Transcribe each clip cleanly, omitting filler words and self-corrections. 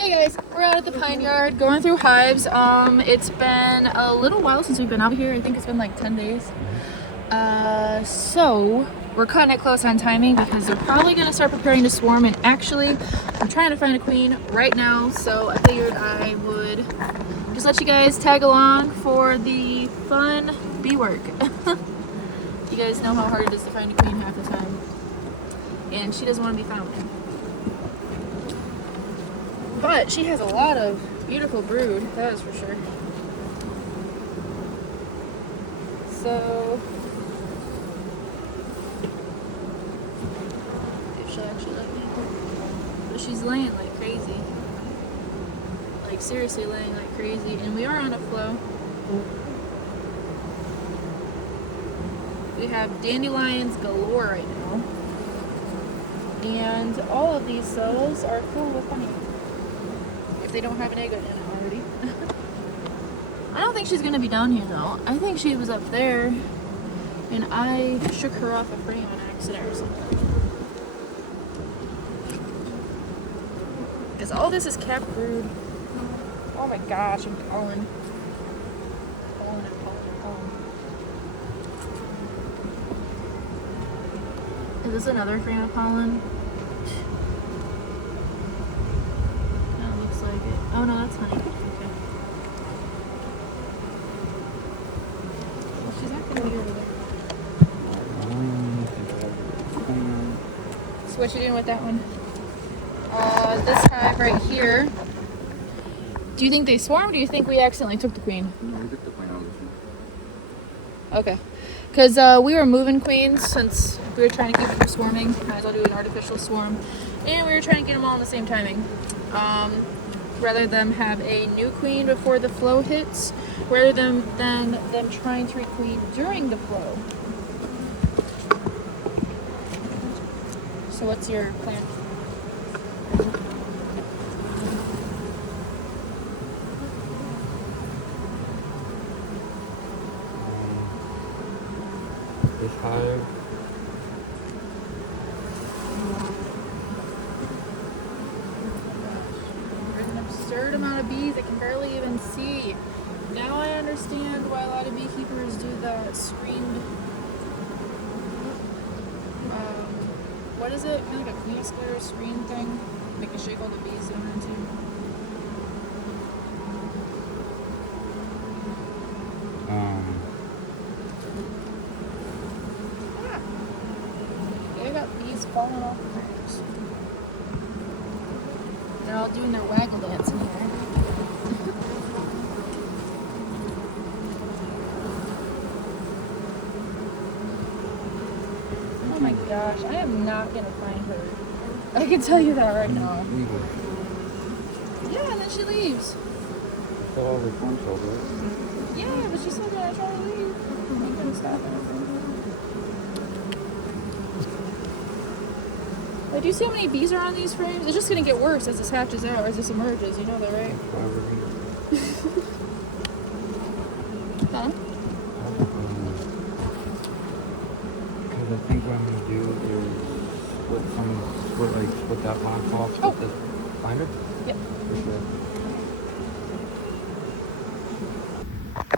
Hey guys, we're out at the pine yard going through hives. It's been a little while since we've been out here. I think it's been like 10 days. So we're cutting it close on timing because they're probably going to start preparing to swarm, and actually I'm trying to find a queen right now, so I figured I would just let you guys tag along for the fun bee work. You guys know how hard it is to find a queen half the time, and she doesn't want to be found. But she has a lot of beautiful brood, that is for sure. So, if she'll actually let me. But she's laying like crazy. Like seriously laying like crazy. And we are on a flow. We have dandelions galore right now. And all of these cells are full with honey. If they don't have an egg in it already. I don't think she's gonna be down here though. I think she was up there and I shook her off a frame on accident or something. Because all this is capped brood. Oh my gosh, I'm pollen. Pollen. Is this another frame of pollen? Oh no, that's honey. Okay. Well, she's not gonna be over there. So what you doing with that one? This hive right here. Do you think they swarmed, or do you think we accidentally took the queen? No, we took the queen out of this one. Okay. Because we were moving queens since we were trying to keep them from swarming. Might as well do an artificial swarm. And we were trying to get them all in the same timing. Rather than have a new queen before the flow hits, rather than them trying to requeen during the flow. So what's your plan? This hive. Absurd amount of bees I can barely even see. Now I understand why a lot of beekeepers do the screened what is it? Kind of like a queen square screen thing. Make it shake all the bees down into. They got bees falling off the frames. They're all doing their waggle dance in here. Oh my gosh, I am not gonna find her. I can tell you that right now. Yeah, and then she leaves. Still all the corn over. Yeah, but she's still gonna try to leave. I'm gonna stop her. Do you see how many bees are on these frames? It's just gonna get worse as this hatches out, as this emerges. You know that, right? Huh? Because I think what I'm gonna do is split that box off. Oh. Find it? Yep. For sure.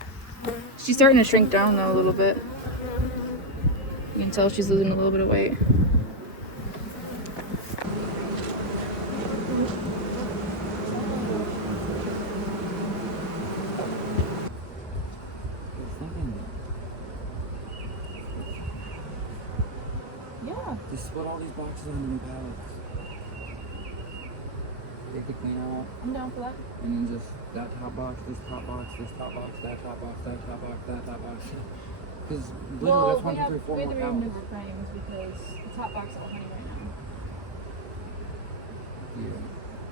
She's starting to shrink down though a little bit. You can tell she's losing a little bit of weight. Yeah. Just split all these boxes into new pallets. Take the clean out. I'm down for that. And then just that top box, this top box, this top box, that top box, that top box, that top box. Because literally that's 1, 2, 3, 4 we more have to pallets. remove the frames because the top box is all honey right now. Yeah.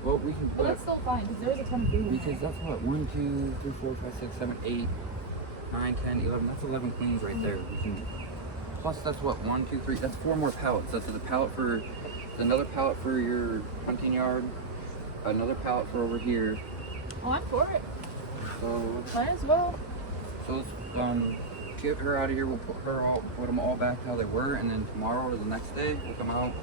Well, we can. But that's still fine because there's a ton of food. Because that's what 1, 2, 3, 4, 5, 6, 7, 8, 9, 10, 11. That's 11 queens right there. We can. Plus, that's what 1, 2, 3. That's 4 more pallets. That's the pallet for. Another pallet for your hunting yard. Another pallet for over here. Oh, I'm for it. So. Might as well. So let's get her out of here. We'll put them all back how they were, and then tomorrow or the next day we'll come out,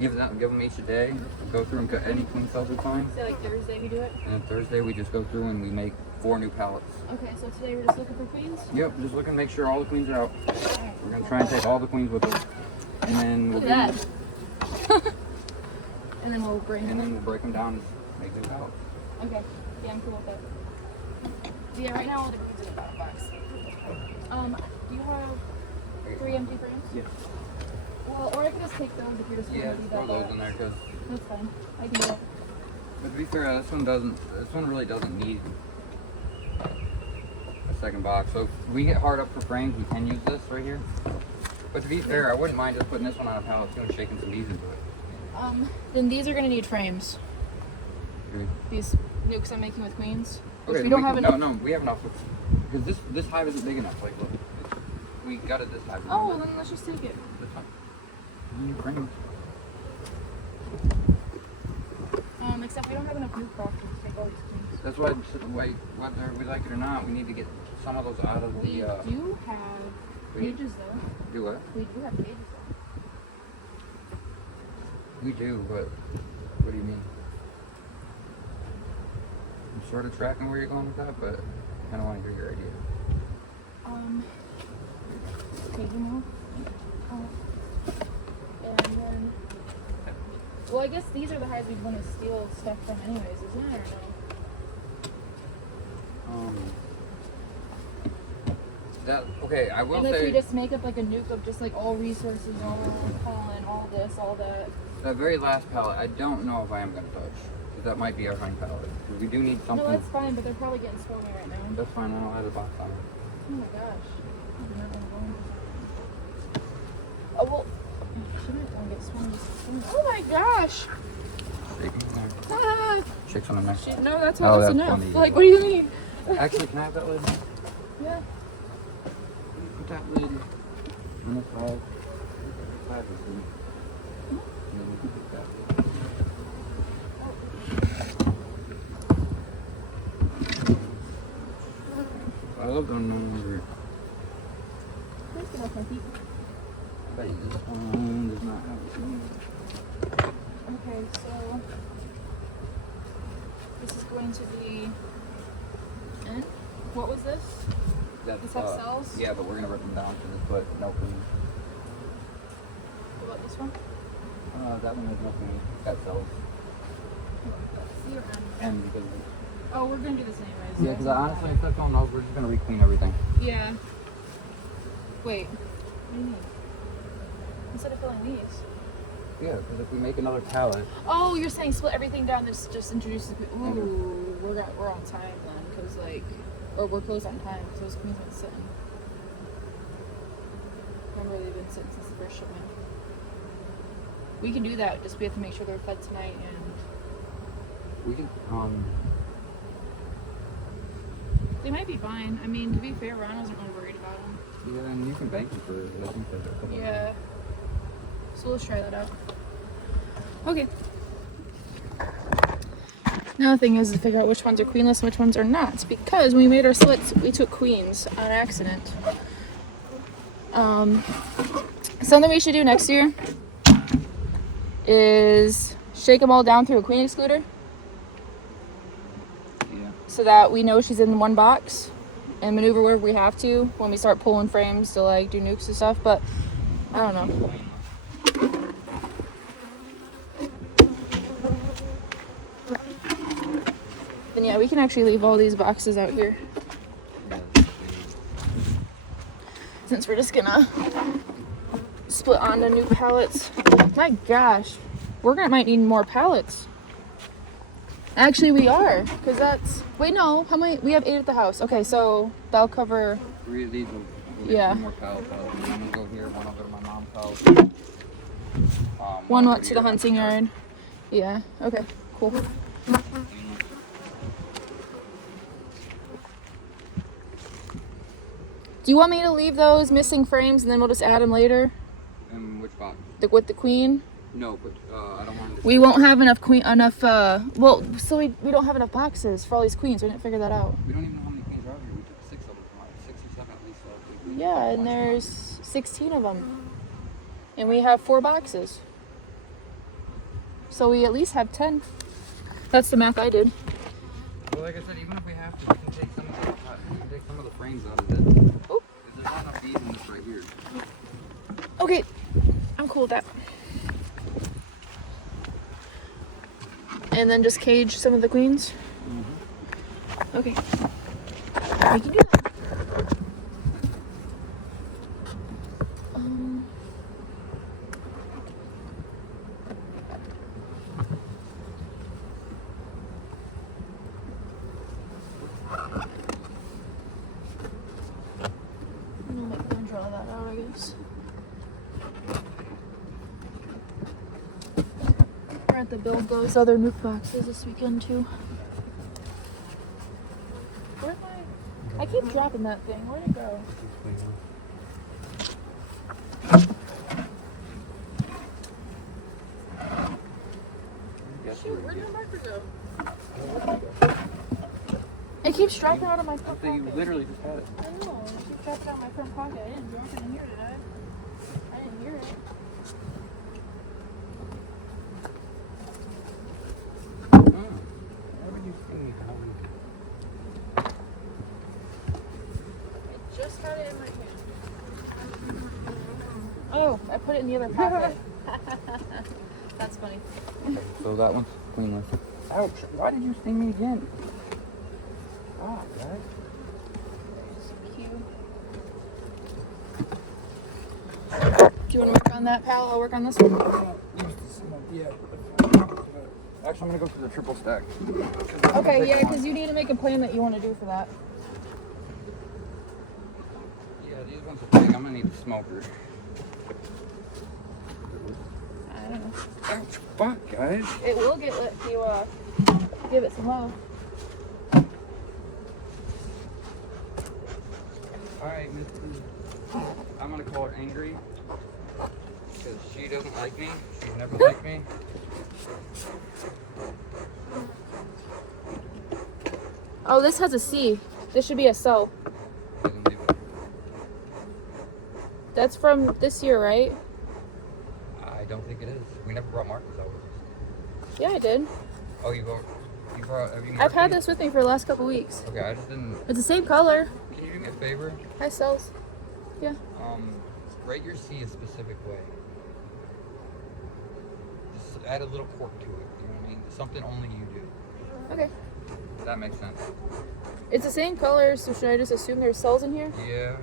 Give them each a day. Go through and cut any queen cells we find. Say like Thursday we do it? And then Thursday we just go through and we make 4 new pallets. Okay, so today we're just looking for queens? Yep, just looking to make sure all the queens are out. We're gonna try and take all the queens with us. And then Look at that. And then we'll break them down and make new pallets. Okay, yeah, I'm cool with that. Yeah, right now all the queens are in the bottom box. Do you have 3 empty frames? Yeah. Well, or I can just take those if you're just Yeah, going to do throw that. those in there because. That's fine. I can do that. But to be fair, this one really doesn't need a second box. So if we get hard up for frames, we can use this right here. But to be fair, I wouldn't mind just putting this one on a pallet too and shaking some bees into it. Then these are going to need frames. Okay. These nucs I'm making with queens. Okay, We don't have enough. No, we have enough. Because this hive isn't big enough. Like, look, we got it this hive. Oh, well, then let's just take it. That's fine. Frames. Except we don't have enough nuc boxes to take all these queens. That's why, whether we like it or not, we need to get some of those out of the. We do have cages though. Do what? We do have cages though. We do, but what do you mean? I'm sort of tracking where you're going with that, but I kind of want to hear your idea. Cage them all. And then, well, I guess these are the hives we'd want to steal stuff from anyways, isn't it, or no? That okay? I will Unless say we just make up like a nuke of just like all resources, all pollen, all this, all that. that very last pallet. I don't know if I am gonna touch. 'Cause that might be our honey pallet. 'Cause we do need something. No, that's fine, but they're probably getting swarmy right now. That's fine. I don't have a box on it. Oh my gosh. Oh well. Shouldn't I get swarmy? Oh my gosh. Ah. Shakes on the neck. No, that's Oh, all. That's that's enough. funny. Like, what do you mean? Actually, can I have that lid? Yeah. Put that lid on this hive. Hive is good. And then we can take that lid. I love them numbers. Let's get off my feet. I bet you this one does not have a queen. Okay, so this is going to be. And what was this? That's, Does that have cells? Yeah, but we're gonna rip them down to this, but no queen. What about this one? That one has no queen. Got cells. C or M? And because Oh, we're gonna do this anyways. yeah, because honestly, instead of going those, we're just gonna re-queen everything. Yeah. Wait. What do you mean? Instead of filling these. Yeah, because if we make another pallet, Oh, you're saying split everything down. This just introduces. Ooh, we're on time then, because like, or we're close on time because those queens been sitting. Remember, they've been sitting since the first shipment. We can do that. Just we have to make sure they're fed tonight, and we can they might be fine. I mean, to be fair, Ron wasn't really worried about them. yeah, and you can bank them for I think for a couple. Yeah. So let's try that out. Okay. Now the thing is to figure out which ones are queenless and which ones are not. Because when we made our slits, we took queens on accident. Something we should do next year is shake them all down through a queen excluder. Yeah. So that we know she's in one box and maneuver where we have to when we start pulling frames to like do nukes and stuff. But I don't know. Then yeah, we can actually leave all these boxes out here. Since we're just gonna split onto new pallets. My gosh, might need more pallets. Actually, we are, because that's, wait, no, how many, we have 8 at the house. Okay, so that'll cover, 3 of these will yeah. More pallets out. One will go here, one will go to my mom's house. One will went to the hunting yard. Yeah, okay, cool. Do you want me to leave those missing frames and then we'll just add them later? And which box? With the queen? No, but I don't want to. We won't have enough well, so we don't have enough boxes for all these queens. We didn't figure that out. We don't even know how many queens are out here. We took 6 of them from 6 or 7 at least. Yeah, and there's 16 of them. And we have 4 boxes. So we at least have 10. That's the math I did. Well, like I said, even if we have to, we can take some of the, frames out of it. Oh. There's not enough bees in this right here. Okay, I'm cool with that. And then just cage some of the queens? Mm-hmm. Okay. We can do that. I'll make them draw that out, I guess. We're at the build those other nuke boxes this weekend too. Where'd I keep dropping that thing. Where'd it go? Shoot, where did my marker go? It keeps dropping out of my front pocket. You literally just had it. I know. It keeps dropping out of my front pocket. I didn't drop it in here, did I? I didn't hear it. Where would you see me? I just had it in my hand. Oh, I put it in the other pocket. That's funny. So that one's cleanless. Ouch! Why did you sting me again? Ah, guys. So cute. Do you want to work on that, pal? I'll work on this one. Yeah. Actually, I'm gonna go for the triple stack. Okay, yeah, because you need to make a plan that you want to do for that. Yeah, these ones are big. I'm gonna need a smoker. I don't know. Ouch! Fuck, guys. It will get lit if you give it some love. Alright, Miss B. I'm gonna call her angry. Because she doesn't like me. She's never liked me. Oh, this has a C. This should be a cell. Doesn't leave it. That's from this year, right? I don't think it is. We never brought markers over. Yeah, I did. Oh, you brought, have you I've marked had these? this with me for the last couple weeks. Okay, I just didn't. It's the same color. Can you do me a favor? Hi, cells. Yeah. Write your C a specific way. Just add a little quirk to it. You know what I mean? Something only you do. Okay. That makes sense. It's the same color, so should I just assume there's cells in here? Yeah.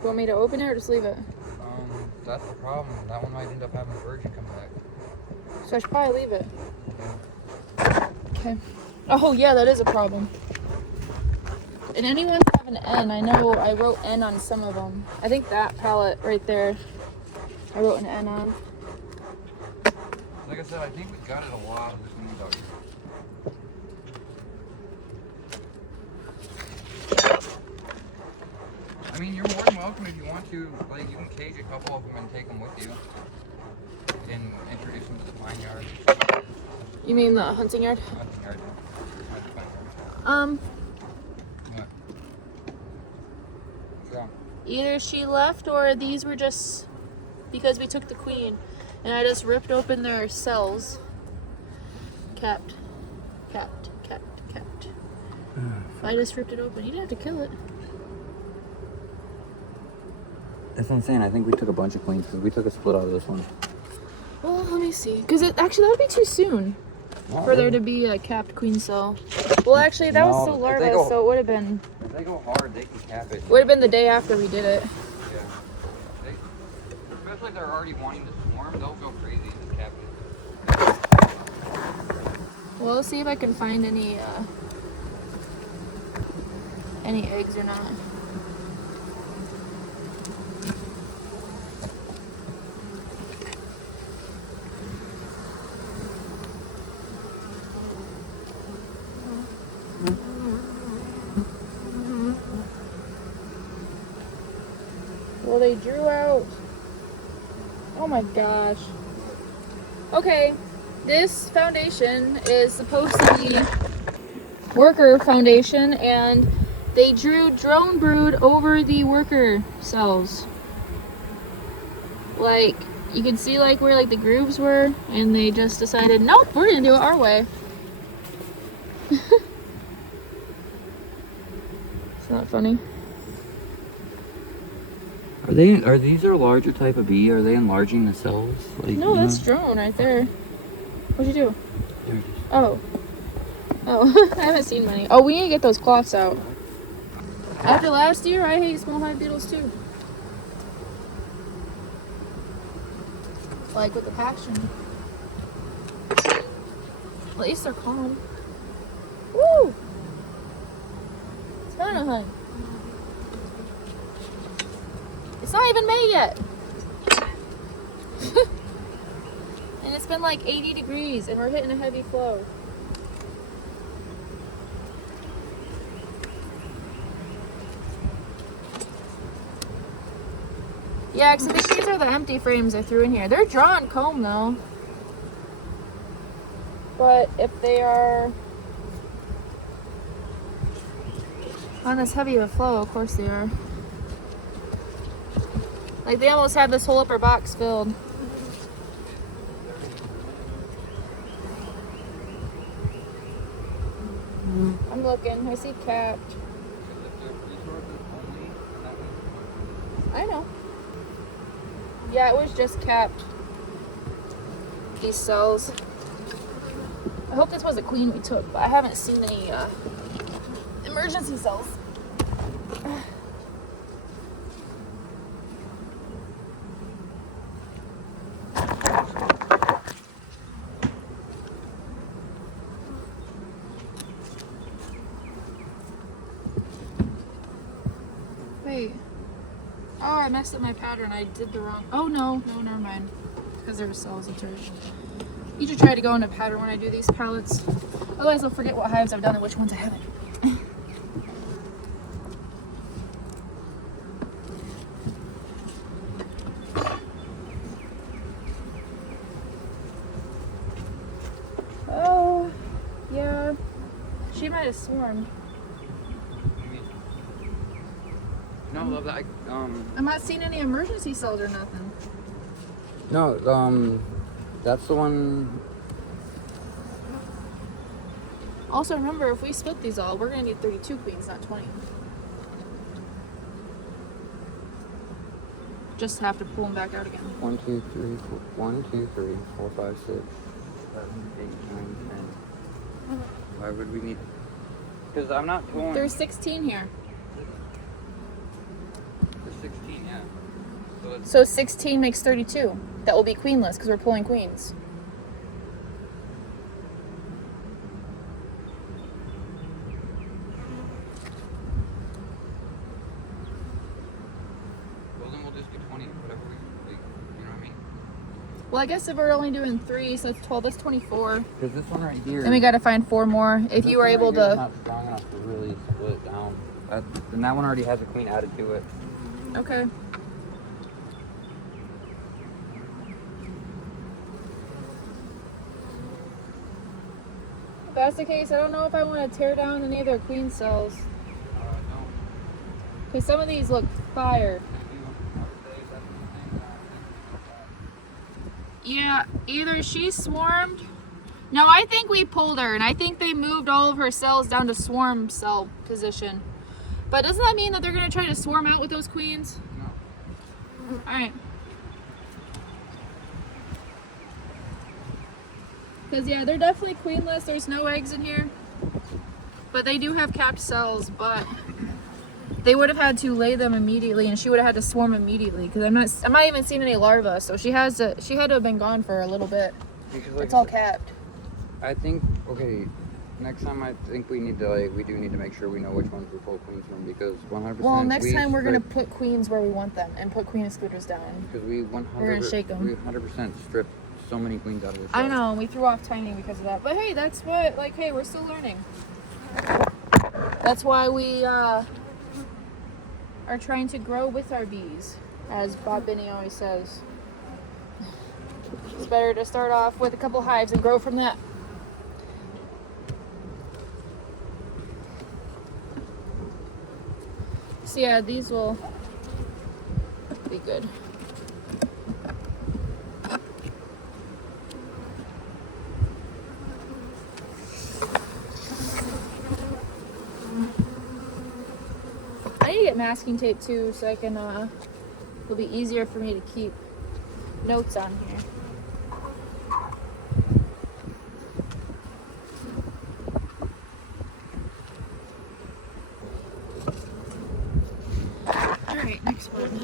You want me to open it or just leave it? That's the problem. That one might end up having a virgin come back. So I should probably leave it. Okay. Oh, yeah, that is a problem. And anyone have an N? I know I wrote N on some of them. I think that palette right there, I wrote an N on. Like I said, I think we got it a lot of the things out here. I mean, you're more than welcome if you want to. Like, you can cage a couple of them and take them with you. And introduce them to the vineyard. You mean the hunting yard? Hunting yard. Um, What? Yeah. either she left or these were just because we took the queen and I just ripped open their cells. Capped. I just ripped it open. You didn't have to kill it. That's what I'm saying. I think we took a bunch of queens because we took a split out of this one. Well, let me see. Because actually, that would be too soon for there to be a capped queen cell. Well, actually, that was still larva, so it would have been. If they go hard, they can cap it. Would have been the day after we did it. Yeah. Especially if they're already wanting to swarm, they'll go crazy and just cap it. Well, let's see if I can find any eggs or not. Well, they drew out. Oh my gosh. Okay, this foundation is supposed to be worker foundation, and they drew drone brood over the worker cells. Like, You can see like where like the grooves were, and they just decided, nope, we're gonna do it our way. It's not funny. Are these a larger type of bee? Are they enlarging the cells? Like, No, that's drone right there. What'd you do? There it is. Oh. Oh, I haven't seen many. Oh, we need to get those cloths out. After last year, I hate small hive beetles too. Like with the passion. At least they're calm. Woo! It's fun, hun. It's not even May yet. And it's been like 80 degrees and we're hitting a heavy flow. Yeah, because I think these are the empty frames I threw in here. They're drawn comb though. But if they are on this heavy of a flow, of course they are. Like they almost have this whole upper box filled. I'm looking. I see capped. I know. Yeah, it was just capped. These cells. I hope this was a queen we took, but I haven't seen any emergency cells. Wait. Oh, I messed up my pattern. I did the wrong. Oh no, never mind. Because there were cells in church. You should try to go into pattern when I do these pallets. Otherwise, I'll forget what hives I've done and which ones I haven't. Oh, yeah. She might have swarmed. No, I love that. I'm not seeing any emergency cells or nothing. No, that's the one. Also, remember, if we split these all, we're going to need 32 queens, not 20. Just have to pull them back out again. 1, 2, 3, 4, 1, 2, 3, 4, 5, 6, 7, 8, 9, 10. Why would we need? Because I'm not pulling. There's 16 here. There's 16, yeah. So 16 makes 32. That will be queenless because we're pulling queens. Well, then we'll just do 20, whatever we, you know what I mean? Well, I guess if we're only doing 3, so that's 12, that's 24. Because this one right here. Then we got to find 4 more. If you were able to. Not strong enough to really split it down. And that one already has a queen added to it. Okay. If that's the case, I don't know if I want to tear down any of their queen cells. No. Because some of these look fire. Yeah, either she swarmed. No, I think we pulled her, and I think they moved all of her cells down to swarm cell position. But doesn't that mean that they're going to try to swarm out with those queens? No. Alright. Because, yeah, they're definitely queenless. There's no eggs in here. But they do have capped cells, but they would have had to lay them immediately, and she would have had to swarm immediately. Because I'm not even seeing any larvae, so she had to have been gone for a little bit. Because, like, It's all capped. I think, okay, next time I think we need to, we do need to make sure we know which ones we pull queens from, because 100%. Well, next time we're going to put queens where we want them and put queen excluders down. Because we We're going to shake them. We 100% stripped so many queens out of this. I know, we threw off tiny because of that. But hey, that's what, hey, we're still learning. That's why we are trying to grow with our bees, as Bob Binney always says. It's better to start off with a couple hives and grow from that. So yeah, these will be good. get masking tape too, so I can, it'll be easier for me to keep notes on here. Alright, next one.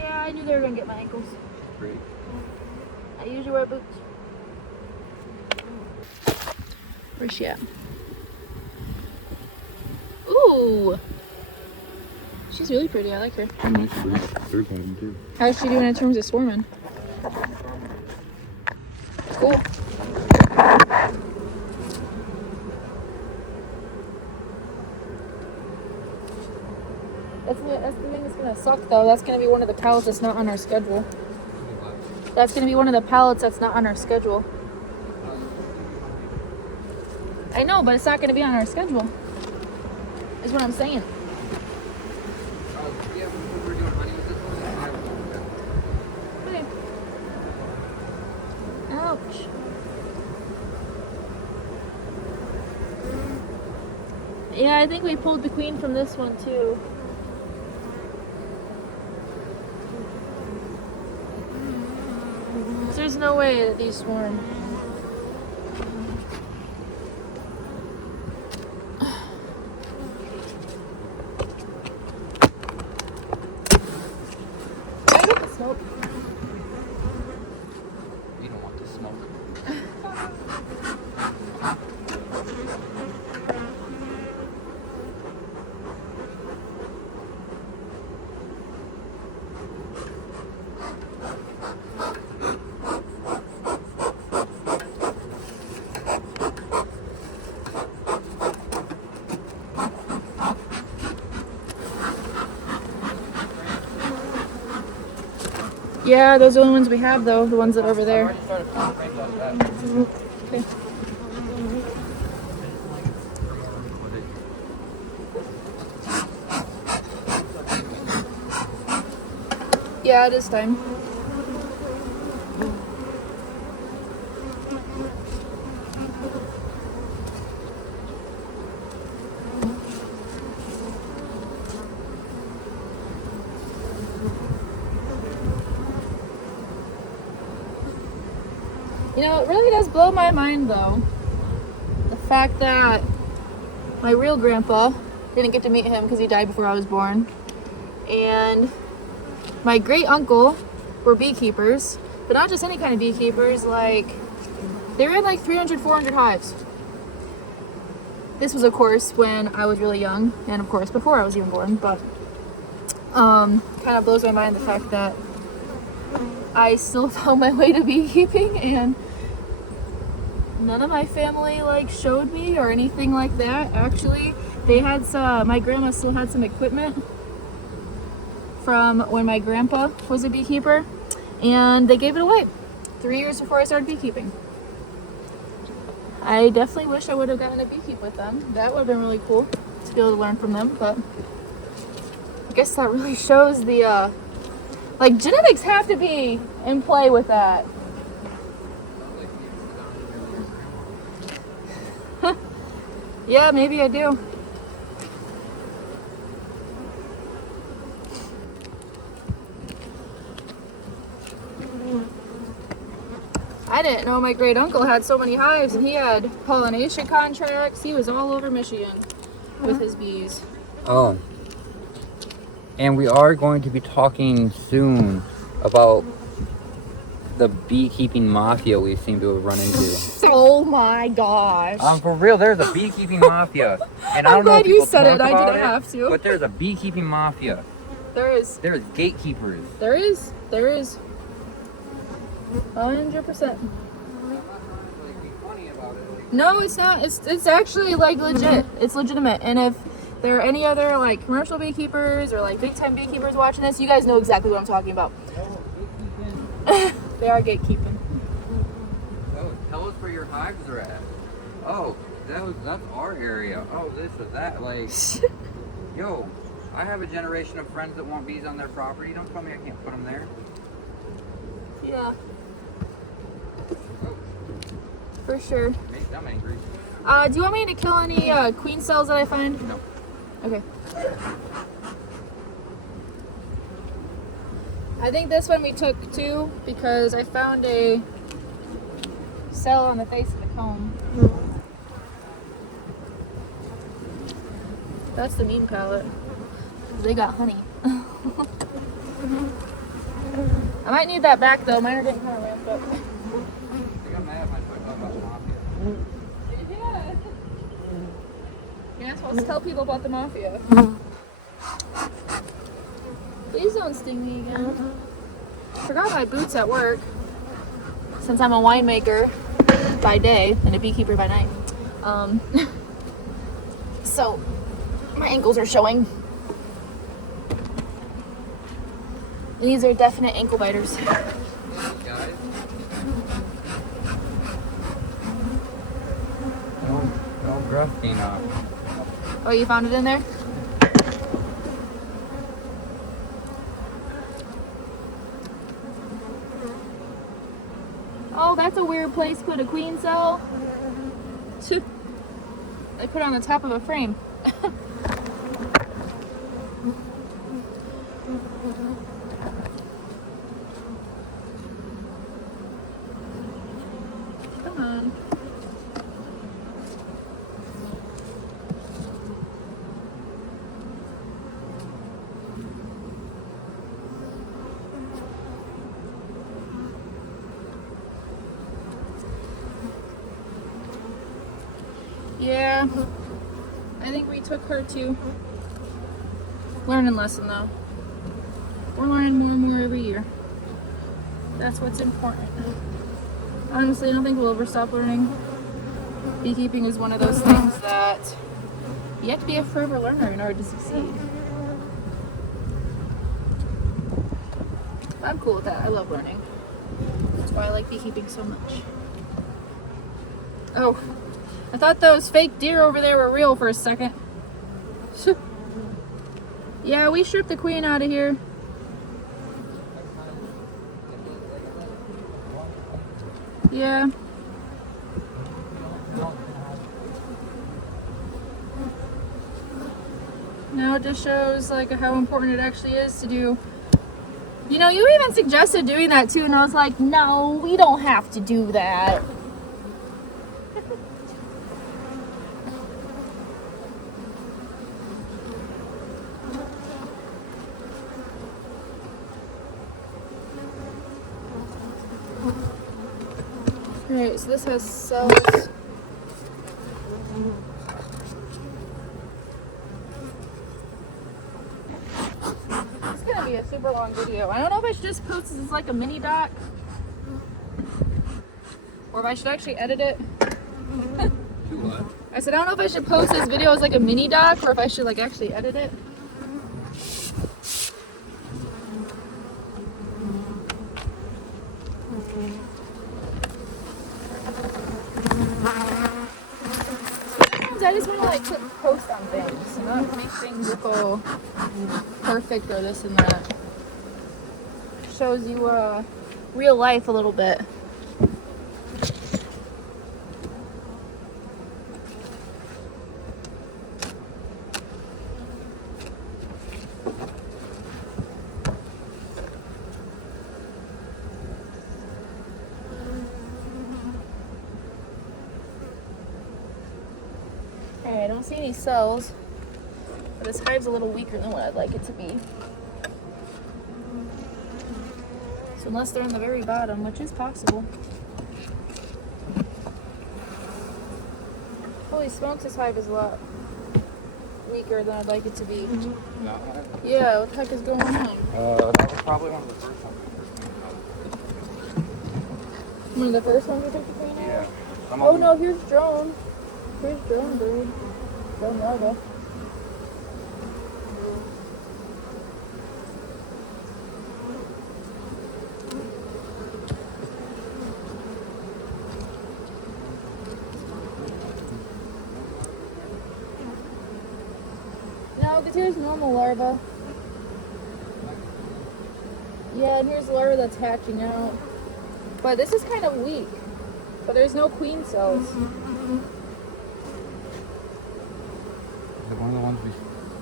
Yeah, I knew they were gonna get my ankles. Great. I usually wear boots. Where's she at? Ooh! She's really pretty, I like her. And nice fruit pattern too. How's she doing in terms of swarming? Cool. That's the thing that's gonna suck though. That's gonna be one of the pallets that's not on our schedule. That's gonna be one of the pallets that's not on our schedule. I know, but it's not gonna be on our schedule. Is what I'm saying. Yeah, we're doing honey with this one. Okay. Ouch. Yeah, I think we pulled the queen from this one too. There's no way that these swarm. Can I get the smoke? We don't want the smoke. Yeah, those are the only ones we have though, the ones that are over I there. already started pulling frames out of that. Okay. Yeah, it is time. You know, it really does blow my mind though. The fact that my real grandpa, didn't get to meet him because he died before I was born, and my great uncle were beekeepers, but not just any kind of beekeepers, like they were in like 300, 400 hives. This was of course when I was really young, and of course before I was even born, but kind of blows my mind the fact that I still found my way to beekeeping and none of my family like showed me or anything like that. Actually, they had some, my grandma still had some equipment from when my grandpa was a beekeeper, and they gave it away 3 years before I started beekeeping. I definitely wish I would have gotten to beekeep with them. That would have been really cool to be able to learn from them, but I guess that really shows the like genetics have to be in play with that. Yeah, maybe I do. I didn't know my great uncle had so many hives, and he had pollination contracts. He was all over Michigan with his bees. Oh. And we are going to be talking soon about the beekeeping mafia we seem to have run into. Oh my gosh. For real, there's a beekeeping mafia. And I I'm don't know glad if you people said talk it. I about didn't have to. But there's a beekeeping mafia. There is. There's gatekeepers. There is. There is. 100%. No, it's not. It's actually like legit. It's legitimate. And if there are any other like commercial beekeepers or like big time beekeepers watching this, you guys know exactly what I'm talking about. They are gatekeeping. Oh, tell us where your hives are at. Oh, that's our area. Oh, this or that. Like, yo, I have a generation of friends that want bees on their property. Don't tell me I can't put them there. Yeah. For sure. Makes them angry. Do you want me to kill any queen cells that I find? No. Okay. I think this one we took too because I found a cell on the face of the comb. That's the mean palette. They got honey. I might need that back though. Mine are getting kind of ramped up. They got mad at my talk about the mafia. Yeah, so let's tell people about the mafia. Please don't sting me again. Forgot my boots at work. Since I'm a winemaker by day and a beekeeper by night. So my ankles are showing. These are definite ankle biters. Guys. No grafting up. Oh, you found it in there? Oh, that's a weird place to put a queen cell. They put it on the top of a frame. Come on. Yeah, I think we took her too. Learning lesson though. We're learning more and more every year. That's what's important. Honestly, I don't think we'll ever stop learning. Beekeeping is one of those things that you have to be a forever learner in order to succeed. I'm cool with that. I love learning. That's why I like beekeeping so much. Oh. I thought those fake deer over there were real for a second. Yeah, we stripped the queen out of here. Yeah. Now it just shows like how important it actually is to do. You know, you even suggested doing that too, and I was like, no, we don't have to do that. Alright, so this has cells. It's gonna be a super long video. I don't know if I should just post this as like a mini doc, or if I should actually edit it. What? I said I don't know if I should post this video as like a mini doc, or if I should like actually edit it. I just want to like click post on things and not make things look all perfect or this and that. Shows you real life a little bit. I don't see any cells, but this hive's a little weaker than what I'd like it to be. So unless they're in the very bottom, which is possible. Holy smokes, this hive is a lot weaker than I'd like it to be. No. Yeah, what the heck is going on? That was probably one of the first ones we One of the first ones we took the queen out? Yeah. Oh no, here's drone. Here's drone bird. Drone larva. No, because here's normal larva. Yeah, and here's the larva that's hatching out. But this is kind of weak. But there's no queen cells. Is it one of the ones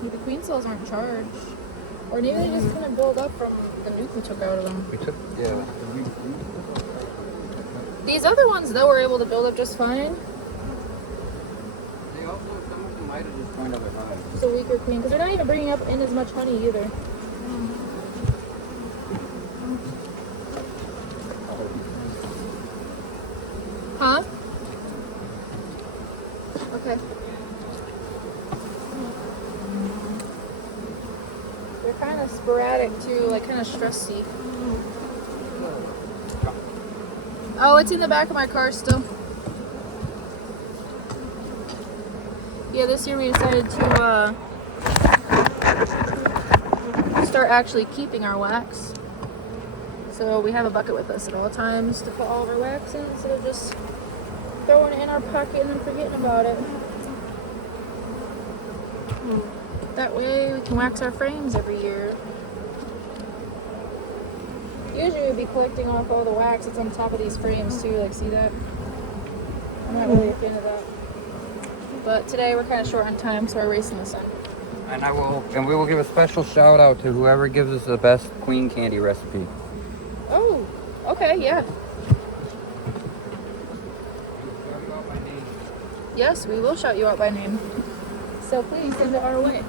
we The queen cells aren't charged. Or maybe they just kind of build up from the nuke we took out of them. We took, yeah. These other ones, though, were able to build up just fine. They also, some of them might have just joined other hives. It's a weaker queen, because they're not even bringing up in as much honey either. Huh? Okay. They're kind of sporadic too, like kind of stressy. Oh, it's in the back of my car still. Yeah, this year we decided to start actually keeping our wax. So we have a bucket with us at all times to put all of our wax in instead of just throwing it in our pocket and then forgetting about it. That way we can wax our frames every year. Usually we'd be collecting off all the wax that's on top of these frames too, like see that? I'm not really a fan of that. But today we're kind of short on time, so we're racing the sun. And we will give a special shout out to whoever gives us the best queen candy recipe. Oh, okay, yeah. Yes, we will shout you out by name. So please send it our way.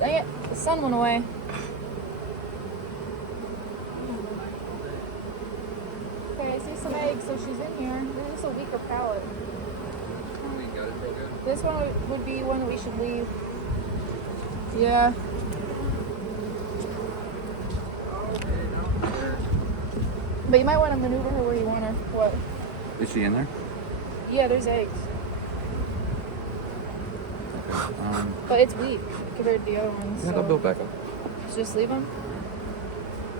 Dang it, the sun went away. Okay, I see some eggs, so she's in here. This is a weaker palette. This one would be one that we should leave. Yeah. But you might want to maneuver her where you want her. What? Is she in there? Yeah, there's eggs. But it's weak compared to the other ones. Yeah, so they'll build back up. just leave them.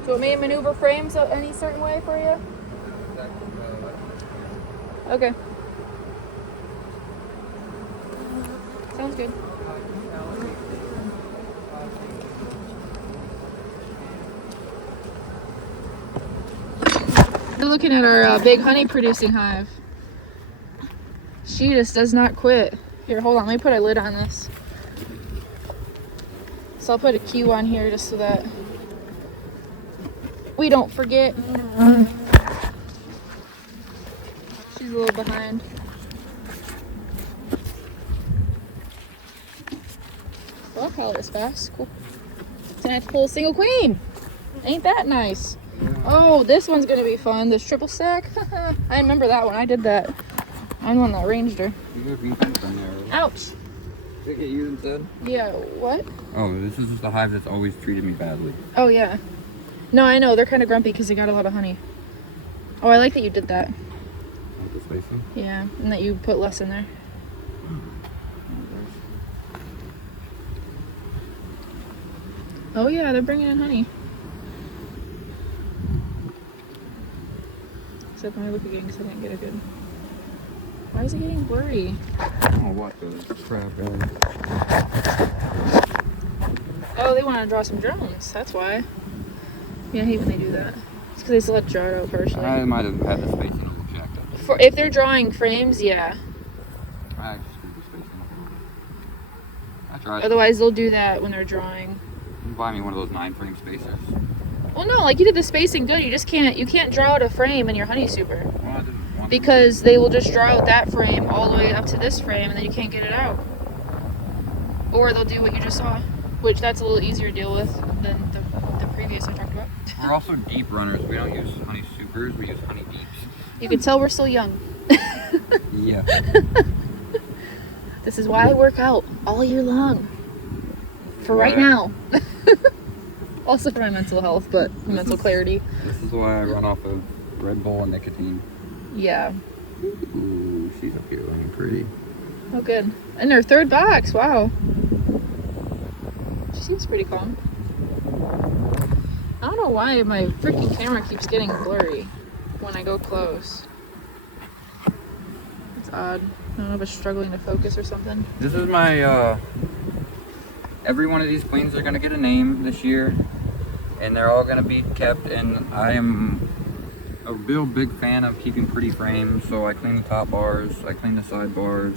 Do you want me to maneuver frames any certain way for you? Okay. Sounds good. We're looking at our big honey producing hive. She just does not quit. Here, hold on. Let me put a lid on this. So I'll put a Q on here just so that we don't forget. She's a little behind. Well, palette is fast. Cool. So I have to pull a single queen. Ain't that nice? Oh, this one's gonna be fun. This triple stack. I remember that one. I did that. I'm the one that arranged her. Ouch. Did it get you instead? Yeah, what? Oh, this is just the hive that's always treated me badly. Oh, yeah. No, I know. They're kind of grumpy because they got a lot of honey. Oh, I like that you did that. Like the spacing? Yeah, and that you put less in there. Oh, yeah, they're bringing in honey. Except when I look again because I didn't get a good... Why is it getting blurry? Oh, what the crap, Oh, they want to draw some drones. That's why. Yeah, I hate when they do that. It's because they still have to draw it out partially. I might have had the spacing a little jacked up. If they're drawing frames, yeah. I just screwed the spacing. I tried. Otherwise, they'll do that when they're drawing. You can buy me one of those 9-frame spacers. Well, no, like you did the spacing good. You can't draw out a frame in your honey super. Well, I didn't want Because they will just draw out that frame all the way up to this frame and then you can't get it out. Or they'll do what you just saw, which that's a little easier to deal with than the previous I talked about. We're also deep runners. We don't use honey supers, we use honey deeps. You can tell we're still young. Yeah. This is why I work out all year long. For right now. Also for my mental health, but mental clarity. This is why I run off of Red Bull and nicotine. Yeah. Ooh, she's up here looking pretty. Oh, good. And her third box. Wow. She seems pretty calm. I don't know why my freaking camera keeps getting blurry when I go close. It's odd. I don't know if it's struggling to focus or something. This is my, every one of these queens are going to get a name this year. And they're all going to be kept, and I am a real big fan of keeping pretty frames, so I clean the top bars, I clean the side bars.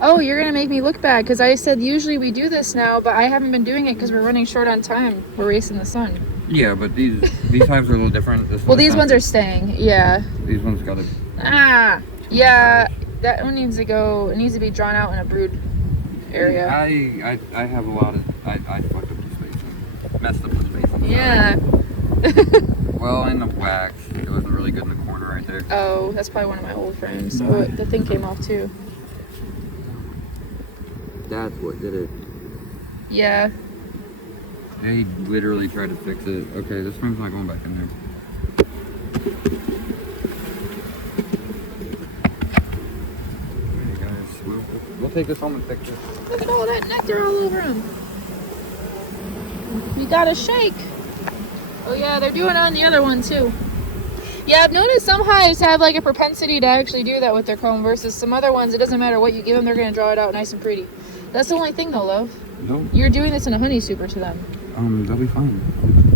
Oh, you're gonna make me look bad because I said usually we do this now, but I haven't been doing it because we're running short on time. We're racing the sun. Yeah, but these hives are a little different. Well, these ones are staying. Yeah. These ones gotta. Yeah. That one needs to go. It needs to be drawn out in a brood area. I have a lot of. I fucked up the spacing. Messed up the spacing. Yeah. Well, in the wax, it wasn't really good in the corner right there. Oh, that's probably one of my old frames. Oh, the thing came off too. That's what did it. Yeah. They literally tried to fix it. Okay, this frame's not going back in there. Okay, guys, we'll take this home and fix it. Look at all that nectar all over them. You gotta shake. Oh yeah, they're doing it on the other one too. Yeah, I've noticed some hives have like a propensity to actually do that with their comb versus some other ones. It doesn't matter what you give them, they're gonna draw it out nice and pretty. That's the only thing though, love. No. You're doing this in a honey super to them. They'll be fine.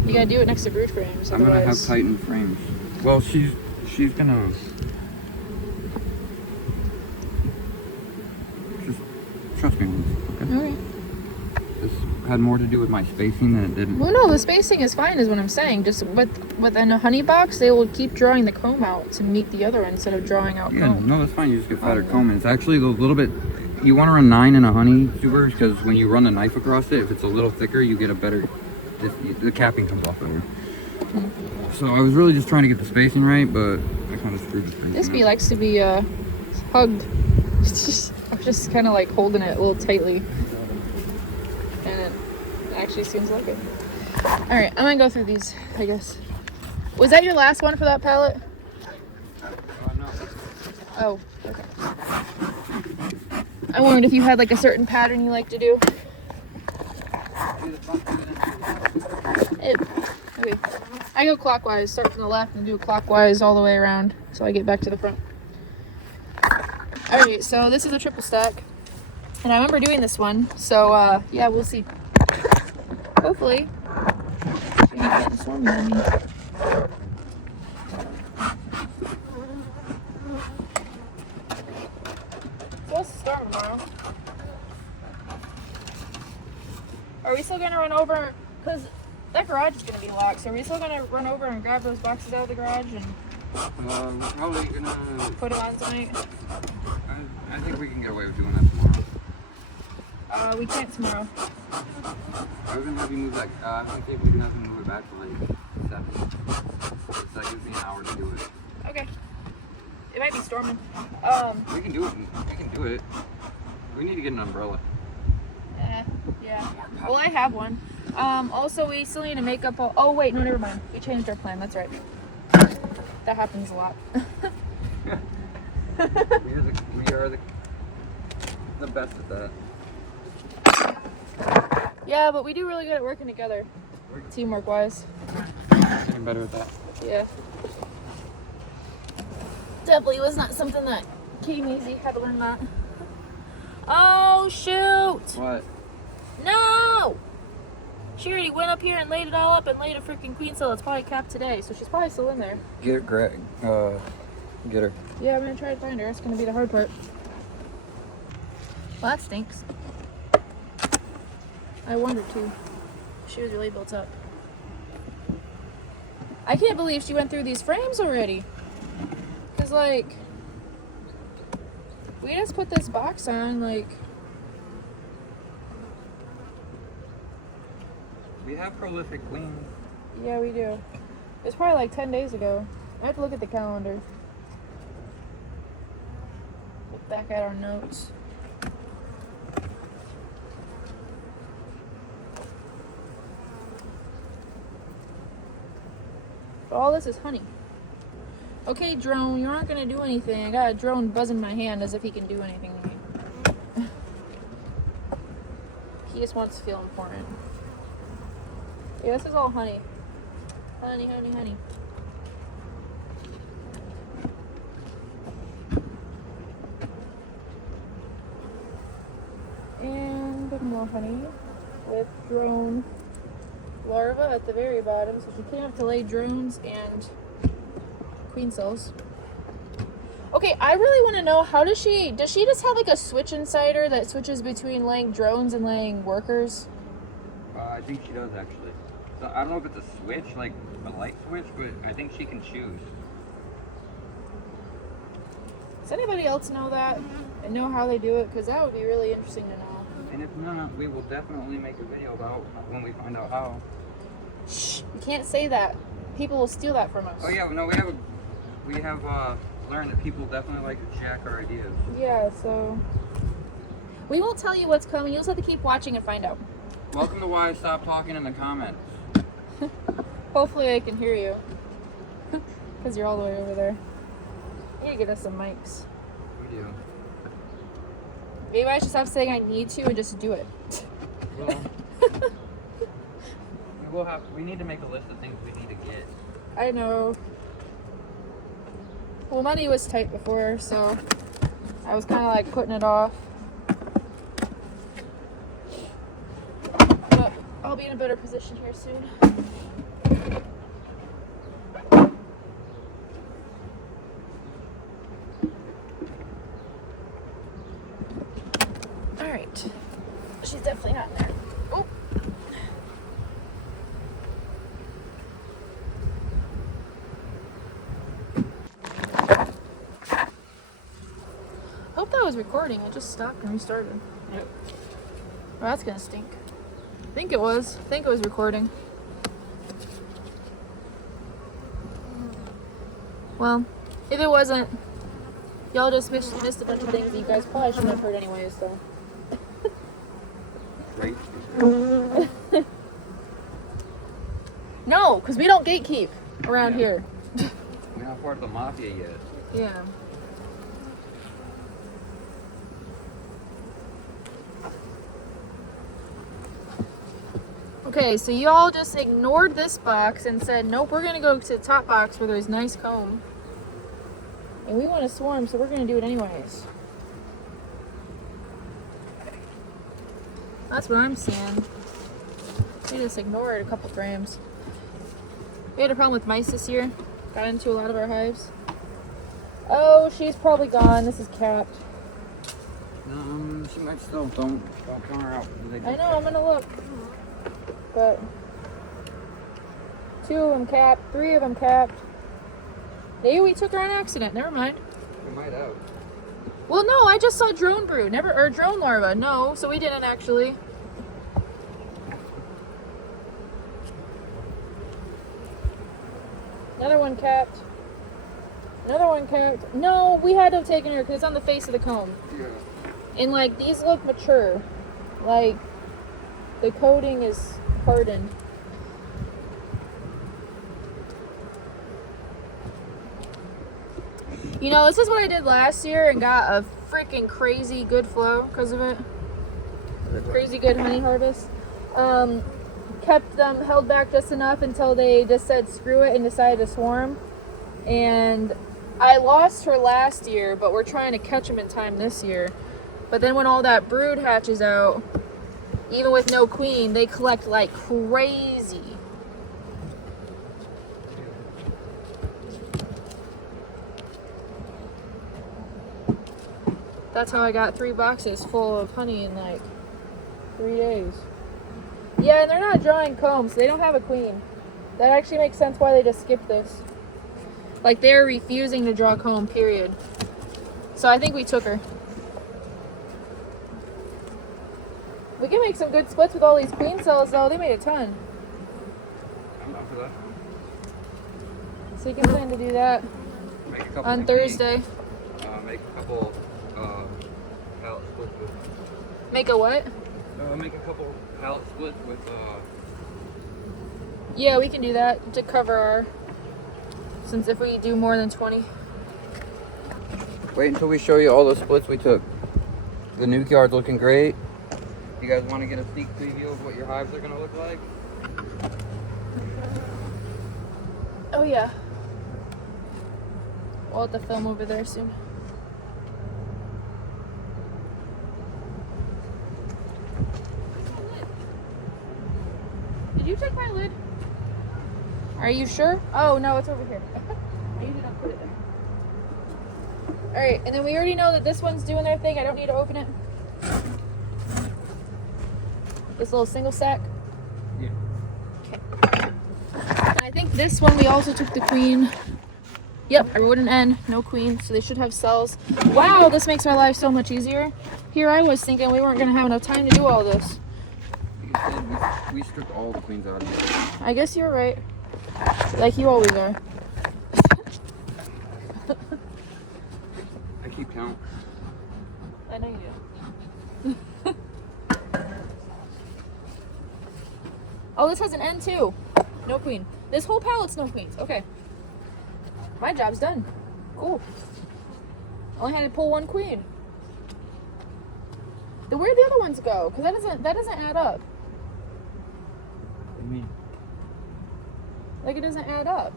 You gotta do it next to brood frames. I'm gonna have tightened frames. Well, she's gonna just trust me. Okay. This had more to do with my spacing than it didn't. Well, no, the spacing is fine, is what I'm saying. Just within a honey box, they will keep drawing the comb out to meet the other one instead of drawing out comb. No, that's fine. You just get fatter comb. And it's actually a little bit. You want to run 9 in a honey super because when you run the knife across it, if it's a little thicker, you get a better. The capping comes off better. So I was really just trying to get the spacing right, but I kind of screwed the spacing. This bee likes to be hugged. I'm just kind of like holding it a little tightly, and it actually seems like it. All right, I'm gonna go through these, I guess. Was that your last one for that palette? No. Oh, okay. I wondered if you had like a certain pattern you like to do. Okay. I go clockwise, start from the left and do clockwise all the way around so I get back to the front. Alright, so this is a triple stack. And I remember doing this one, so yeah, we'll see. Hopefully. She ain't getting swarmy on me. Supposed to storm tomorrow. Are we still gonna run over? Because that garage is gonna be locked. So are we still gonna run over and grab those boxes out of the garage and We're probably gonna put them on tonight? I think we can get away with doing that tomorrow. We can't tomorrow. I was gonna have you move that. I was gonna see if we can have you move it back to like 7. So that gives me an hour to do it. Okay. It might be storming. We can do it. We can do it. We need to get an umbrella. Yeah. Well, I have one. Also, we still need to make up. Oh wait, no, never mind. We changed our plan. That's right. That happens a lot. we are the best at that. Yeah, but we do really good at working together, teamwork wise. Getting better at that. Yeah. Definitely was not something that came easy. Had to learn that. Oh shoot! What? No! She already went up here and laid it all up and laid a freaking queen cell that's probably capped today, so she's probably still in there. Get her, Greg. Get her. Yeah, I'm gonna try to find her. It's gonna be the hard part. Well, that stinks. I wondered too. She was really built up. I can't believe she went through these frames already. Cause like, we just put this box on, like. We have prolific queens. Yeah, we do. It's probably like 10 days ago. I have to look at the calendar. Look back at our notes. But all this is honey. Okay, drone, you aren't gonna do anything. I got a drone buzzing my hand as if he can do anything to me. He just wants to feel important. Yeah, this is all honey. Honey, honey, honey. And a bit more honey with drone larva at the very bottom. So she came up to lay drones and queen cells. Okay, I really want to know, how does she just have like a switch inside her that switches between laying drones and laying workers? I think she does actually. So I don't know if it's a switch, like a light switch, but I think she can choose. Does anybody else know that and know how they do it? Because that would be really interesting to know. And if not, we will definitely make a video about when we find out how. Shh, you can't say that. People will steal that from us. Oh yeah, no, we have learned that people definitely like to jack our ideas. Yeah, so we won't tell you what's coming. You'll just have to keep watching and find out. Welcome to Why I Stopped Talking in the comments. Hopefully I can hear you. Because you're all the way over there. You need to get us some mics. We do. Maybe I should stop saying I need to and just do it. Well, we need to make a list of things we need to get. I know. Well, money was tight before, so I was kind of like putting it off. But I'll be in a better position here soon. All right. She's definitely not in there. Oh. Hope that was recording. It just stopped and restarted. Yep. Oh, that's gonna stink. I think it was recording. Well, if it wasn't, y'all just missed a bunch of things that you guys probably shouldn't have heard anyways, so. Right? No, because we don't gatekeep around here. We're not part of the mafia yet. Yeah. Okay, so y'all just ignored this box and said, nope, we're gonna go to the top box where there's nice comb. And we want to swarm, so we're gonna do it anyways. That's what I'm seeing. We just ignored a couple grams. We had a problem with mice this year. Got into a lot of our hives. Oh, she's probably gone. This is capped. She might still. Don't count her out. I know, I'm gonna look. But 2 of them capped, 3 of them capped. Maybe we took her on accident. Never mind. We might have. Well, no, I just saw drone brood, or drone larva. No, so we didn't actually. Another one capped. Another one capped. No, we had to have taken her because it's on the face of the comb. Yeah. And like these look mature. Like the coating is hardened. You know, this is what I did last year and got a freaking crazy good flow because of it. Crazy good honey harvest. Kept them held back just enough until they just said screw it and decided to swarm. And I lost her last year, but we're trying to catch them in time this year. But then when all that brood hatches out, even with no queen, they collect like crazy. That's how I got 3 boxes full of honey in like 3 days. Yeah, and they're not drawing combs, so they don't have a queen. That actually makes sense why they just skipped this. Like they're refusing to draw comb, period. So I think we took her. We can make some good splits with all these queen cells though. They made a ton. I'm down for that. So you can plan to do that Make a couple on of Thursday. Make a couple pallet splits with. Make a what? Make a couple pallet splits with. Yeah, we can do that to cover our. Since if we do more than 20. Wait until we show you all the splits we took. The nuke yard's looking great. You guys want to get a sneak preview of what your hives are going to look like? Oh yeah. We'll have to film over there soon. Did you take my lid? Are you sure? Oh no, it's over here. I usually don't put it Alright, and then we already know that this one's doing their thing. I don't need to open it. This little single sack. Yeah. Okay. And I think this one we also took the queen. Yep, I wrote an N, no queen, so they should have cells. Wow, this makes our life so much easier. Here I was thinking we weren't going to have enough time to do all this. Like I said, we stripped all the queens out of here. I guess you're right. Like you always are. I keep count. I know you do. Oh, this has an N too. No queen. This whole palette's no queens. Okay. My job's done. Cool. Only had to pull one queen. Then where'd the other ones go? Because that doesn't add up. What do you mean? Like, it doesn't add up.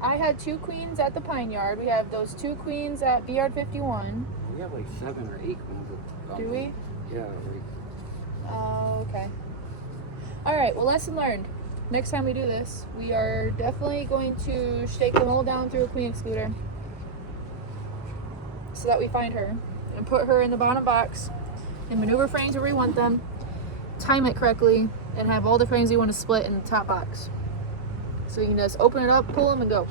I had 2 queens at the Pine Yard. We have those 2 queens at B Yard 51. We have like 7 or 8 queens. Do we? Yeah, like. Oh, okay. Alright, well, lesson learned. Next time we do this, we are definitely going to shake them all down through a queen excluder so that we find her and put her in the bottom box and maneuver frames where we want them, time it correctly, and have all the frames we want to split in the top box. So we can just open it up, pull them, and go.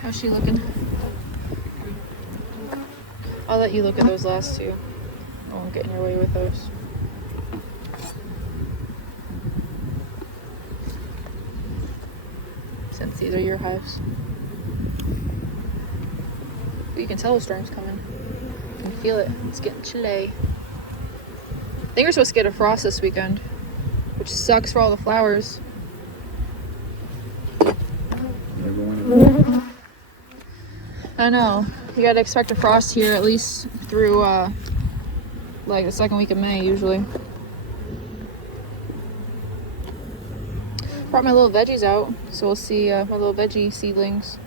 How's she looking? I'll let you look at those last 2. I won't get in your way with those. Since these are your hives. You can tell a storm's coming. You can feel it. It's getting chilly. I think we're supposed to get a frost this weekend, which sucks for all the flowers. I know. You gotta expect a frost here at least through like the second week of May usually. Brought my little veggies out, so we'll see my little veggie seedlings.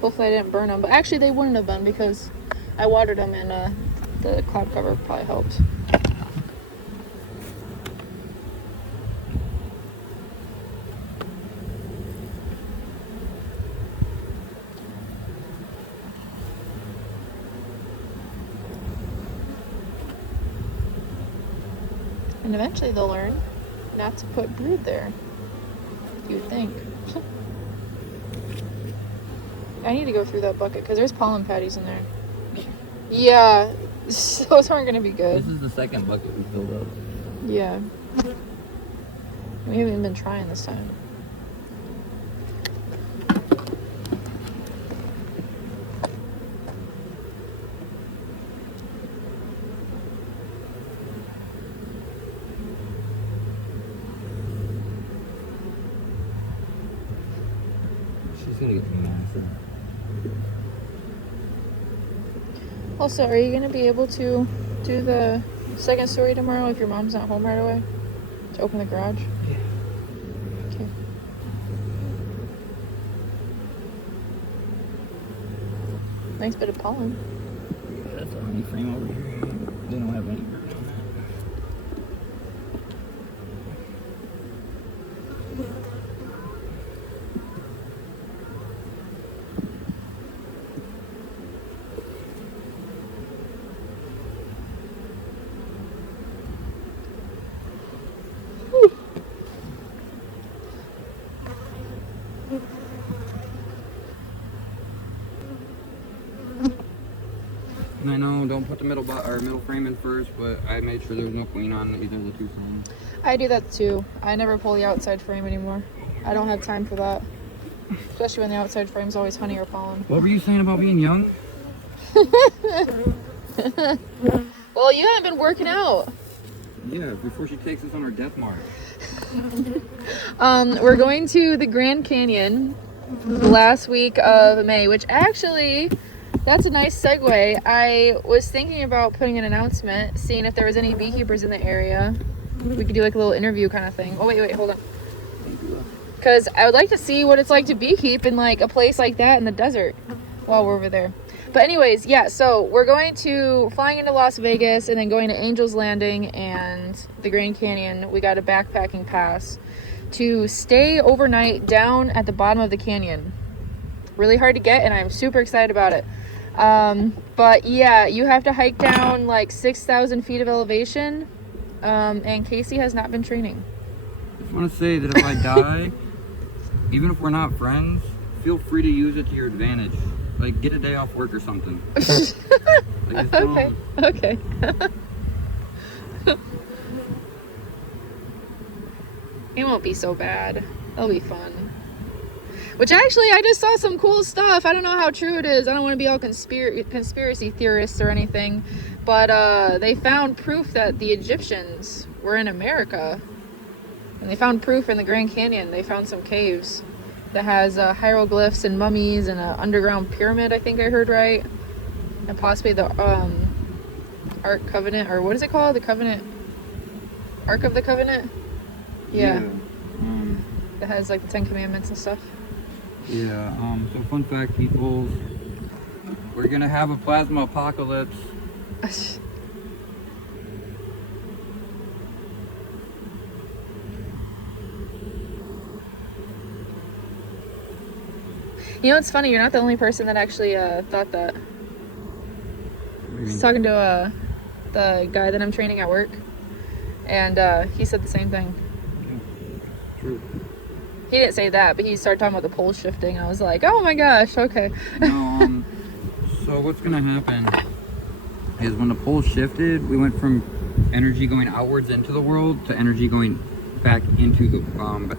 Hopefully I didn't burn them, but actually they wouldn't have been because I watered them and the cloud cover probably helped. And eventually they'll learn not to put brood there, you would think. I need to go through that bucket because there's pollen patties in there. Yeah, those aren't going to be good. This is the second bucket we filled up. Yeah. We haven't even been trying this time. She's gonna get me answer. Also, are you going to be able to do the second story tomorrow if your mom's not home right away? To open the garage? Yeah. Okay. Nice bit of pollen. Yeah, that's a honey frame over here. They don't have any. I know, don't put the middle frame in first, but I made sure there was no queen on either of the 2 frames. I do that too. I never pull the outside frame anymore. I don't have time for that. Especially when the outside frame's always honey or pollen. What were you saying about being young? Well, you haven't been working out. Yeah, before she takes us on her death march. We're going to the Grand Canyon the last week of May, which actually, that's a nice segue. I was thinking about putting an announcement, seeing if there was any beekeepers in the area. We could do like a little interview kind of thing. Oh, wait, hold on. Because I would like to see what it's like to beekeep in like a place like that in the desert while we're over there. But anyways, yeah, so we're flying into Las Vegas and then going to Angel's Landing and the Grand Canyon. We got a backpacking pass. to stay overnight down at the bottom of the canyon. Really hard to get, and I'm super excited about it. But yeah, you have to hike down like 6,000 feet of elevation, and Casey has not been training. I just want to say that if I die, even if we're not friends, feel free to use it to your advantage. Like, get a day off work or something. Like, Okay, okay. It won't be so bad. It'll be fun. Which actually, I just saw some cool stuff. I don't know how true it is. I don't want to be all conspiracy theorists or anything. But they found proof that the Egyptians were in America. And they found proof in the Grand Canyon. They found some caves that has hieroglyphs and mummies and an underground pyramid, I think I heard right. And possibly the Ark Covenant, or what is it called? The Covenant? Ark of the Covenant? Yeah. That has like the 10 Commandments and stuff. Yeah, so fun fact, people, we're gonna have a plasma apocalypse. You know, it's funny, you're not the only person that actually thought that. I was talking to the guy that I'm training at work, and he said the same thing. Yeah, true. He didn't say that, but he started talking about the poles shifting. I was like, oh my gosh, okay. No, so what's gonna happen is when the poles shifted, we went from energy going outwards into the world to energy going back into the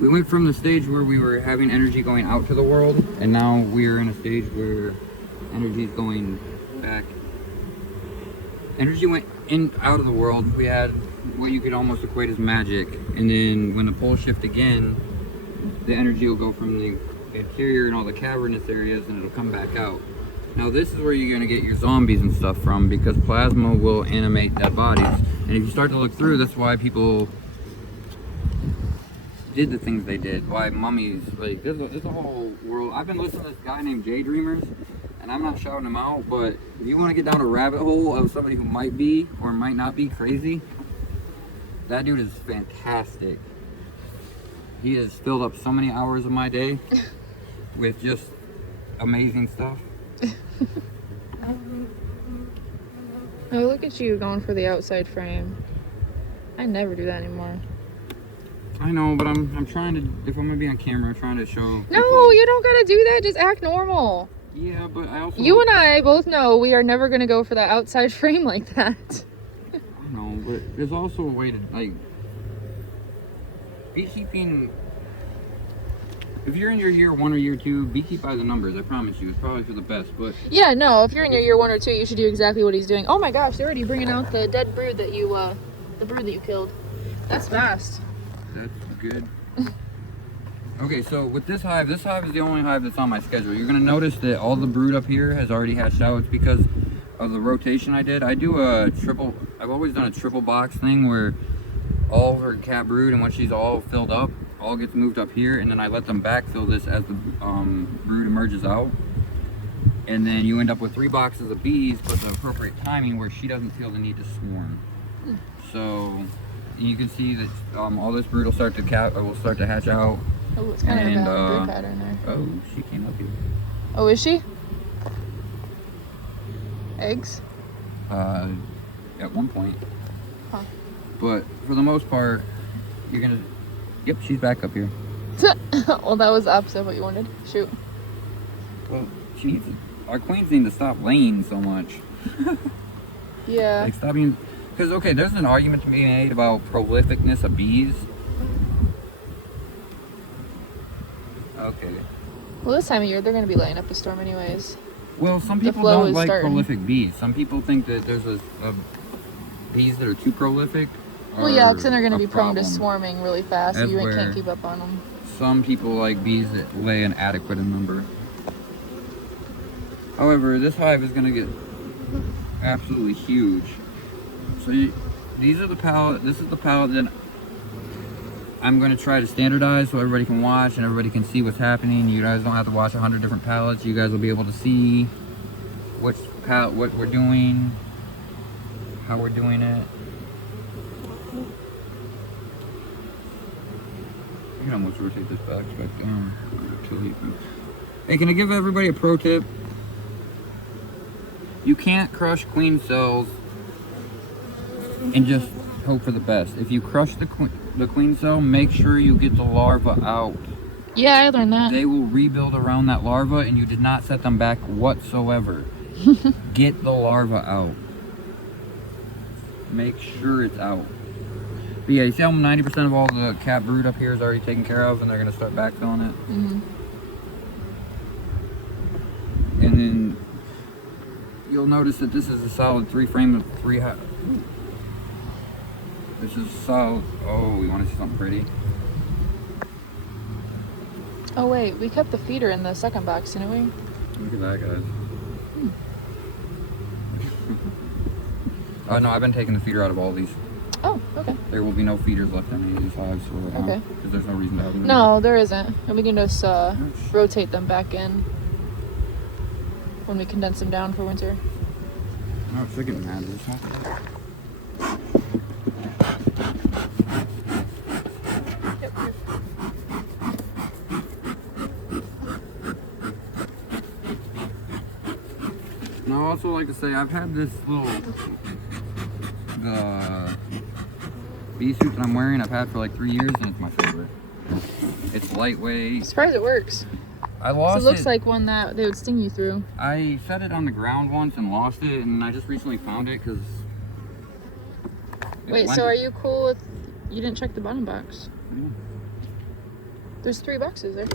we went from the stage where we were having energy going out to the world, and now we're in a stage where energy is going back. Energy went in out of the world. We had what you could almost equate as magic, and then when the poles shift again, the energy will go from the interior and all the cavernous areas, and it'll come back out. Now this is where you're going to get your zombies and stuff from, because plasma will animate dead bodies. And if you start to look through, that's why people did the things they did. Why mummies, like, there's a whole world. I've been listening to this guy named Daydreamers, and I'm not shouting him out, but if you want to get down a rabbit hole of somebody who might be or might not be crazy, that dude is fantastic. He has filled up so many hours of my day with just amazing stuff. Oh, look at you going for the outside frame. I never do that anymore. I know, but I'm trying to, if I'm gonna be on camera, I'm trying to show No, people. you don't gotta do that. Just act normal. Yeah, but I also... You and I both know we are never gonna go for that outside frame like that. I know, but there's also a way to, like, beekeeping, if you're in your year 1 or year 2, beekeep by the numbers. I promise you, it's probably for the best. But yeah, no, if you're in your year 1 or 2, you should do exactly what he's doing. Oh my gosh, they're already bringing out the dead brood that you, the brood that you killed. That's fast. That's good. Okay, so with this hive is the only hive that's on my schedule. You're gonna notice that all the brood up here has already hatched out. It's because of the rotation I did. I do a triple, I've always done a triple box thing where all of her cat brood, and when she's all filled up, all gets moved up here, and then I let them backfill this as the brood emerges out. And then you end up with 3 boxes of bees, but the appropriate timing where she doesn't feel the need to swarm. So you can see that all this brood will start to hatch out. Oh, it's kind of a bad brood pattern there. Oh, she came up here. Oh, is she? Eggs? At one point. Huh. But for the most part, you're gonna. Yep, she's back up here. Well, that was the opposite of what you wanted. Shoot. Well, our queens need to stop laying so much. Yeah. Like, stop being. Because, okay, there's an argument to be made about prolificness of bees. Okay. Well, this time of year, they're going to be laying up a storm anyways. Well, some people don't like prolific bees. Some people think that there's a bees that are too prolific. Well, yeah, because then they're going to be prone to swarming really fast, so you can't keep up on them. Some people like bees that lay an adequate number. However, this hive is going to get absolutely huge. So these are the pallet. This is the pallet that I'm going to try to standardize so everybody can watch and everybody can see what's happening. You guys don't have to watch 100 different pallets. You guys will be able to see which pallet, what we're doing, how we're doing it. almost rotate this back down. Hey, can I give everybody a pro tip? You can't crush queen cells and just hope for the best. If you crush the queen cell, make sure you get the larva out. Yeah, I learned that. They will rebuild around that larva, and you did not set them back whatsoever. Get the larva out. Make sure it's out. But yeah, you see how 90% of all the cat brood up here is already taken care of, and they're going to start backfilling it? Mm-hmm. And then you'll notice that this is a solid 3 frame of 3 hives. This is solid. Oh, we want to see something pretty. Oh wait, we kept the feeder in the second box, didn't we? Look at that, guys. Oh no, I've been taking the feeder out of all these. Oh, okay. There will be no feeders left in any of these hives, so, Okay. Because there's no reason to have them. No, there isn't. And we can just rotate them back in when we condense them down for winter. No, it's getting mad. Yep. Now, I also like to say I've had this little bee suit that I'm wearing. I've had for like 3 years, and it's my favorite. It's lightweight. I'm surprised it works. I lost it. So it looks like one that they would sting you through. I set it on the ground once and lost it, and I just recently found it because. Wait, so are you cool with? You didn't check the bottom box. Yeah. There's 3 boxes there.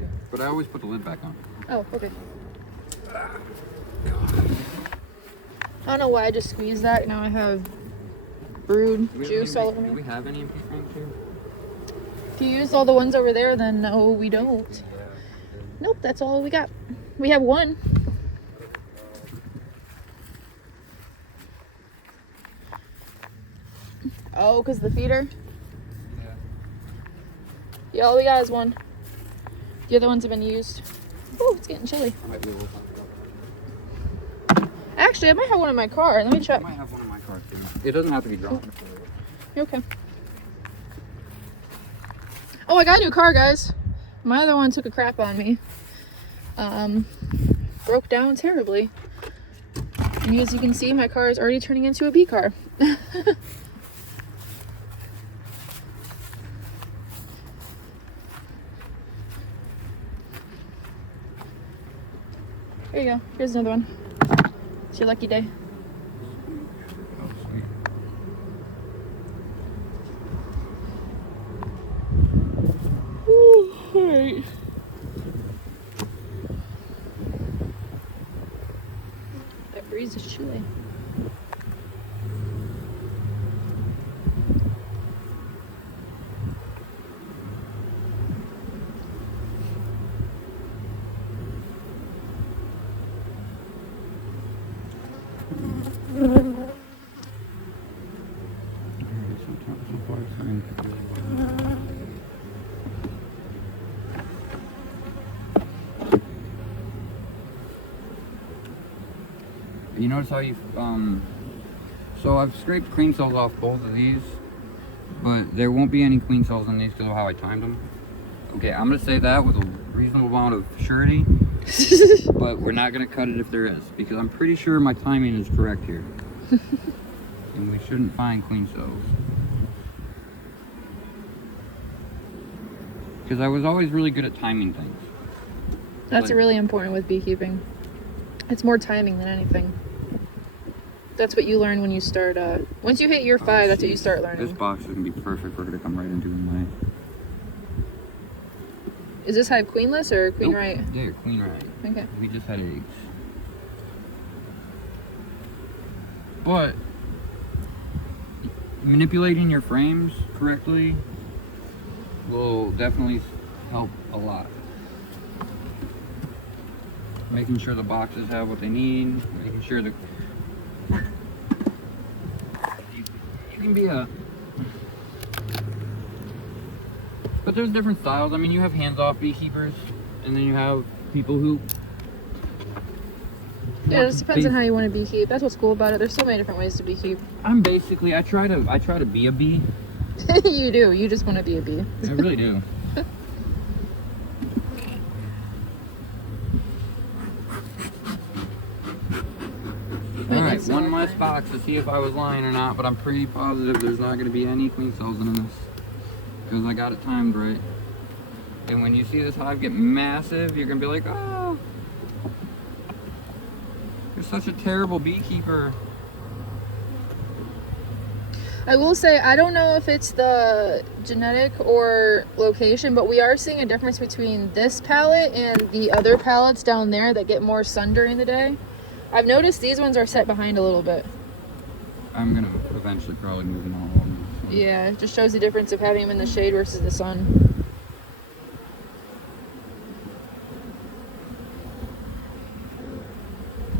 Yeah. But I always put the lid back on. Oh, okay. I don't know why I just squeezed that. Now I have brood juice all over me. Do we have any pea frames here? If you used all the ones over there, then no, we don't. Yeah. Nope, that's all we got. We have 1. Oh, because the feeder? Yeah. Yeah, all we got is 1. The other ones have been used. Oh, it's getting chilly. I might be able to. Actually, I might have one in my car. Let me I check. might have one in my car too. It doesn't have to be drawn. Okay. Oh, I got a new car, guys. My other one took a crap on me. Broke down terribly. And as you can see, my car is already turning into a bee car. Here you go. Here's another one. It's your lucky day. Oh, sweet. Ooh, alright. That breeze is chilly. You notice how you, so I've scraped queen cells off both of these, but there won't be any queen cells in these because of how I timed them. Okay, I'm going to say that with a reasonable amount of surety, but we're not going to cut it if there is, because I'm pretty sure my timing is correct here. And we shouldn't find queen cells. Because I was always really good at timing things. That's really important with beekeeping. It's more timing than anything. That's what you learn when you start, once you hit year 5, that's what you start learning. This box is going to be perfect for her to come right into tonight. Is this hive queenless or queen right? Yeah, queen right. Okay. We just had eggs. But manipulating your frames correctly will definitely help a lot. Making sure the boxes have what they need, making sure the you can be a, but there's different styles. I mean, you have hands-off beekeepers, and then you have people who. Yeah, it just depends on how you want to beekeep. That's what's cool about it. There's so many different ways to beekeep. I'm basically, I try to be a bee. You do. You just want to be a bee. I really do. box to see if I was lying or not, but I'm pretty positive there's not going to be any queen cells in this because I got it timed right. And when you see this hive get massive, you're going to be like, oh, you're such a terrible beekeeper. I will say, I don't know if it's the genetic or location, but we are seeing a difference between this pallet and the other pallets down there that get more sun during the day. I've noticed these ones are set behind a little bit. I'm going to eventually probably move them all over. Yeah, it just shows the difference of having them in the shade versus the sun.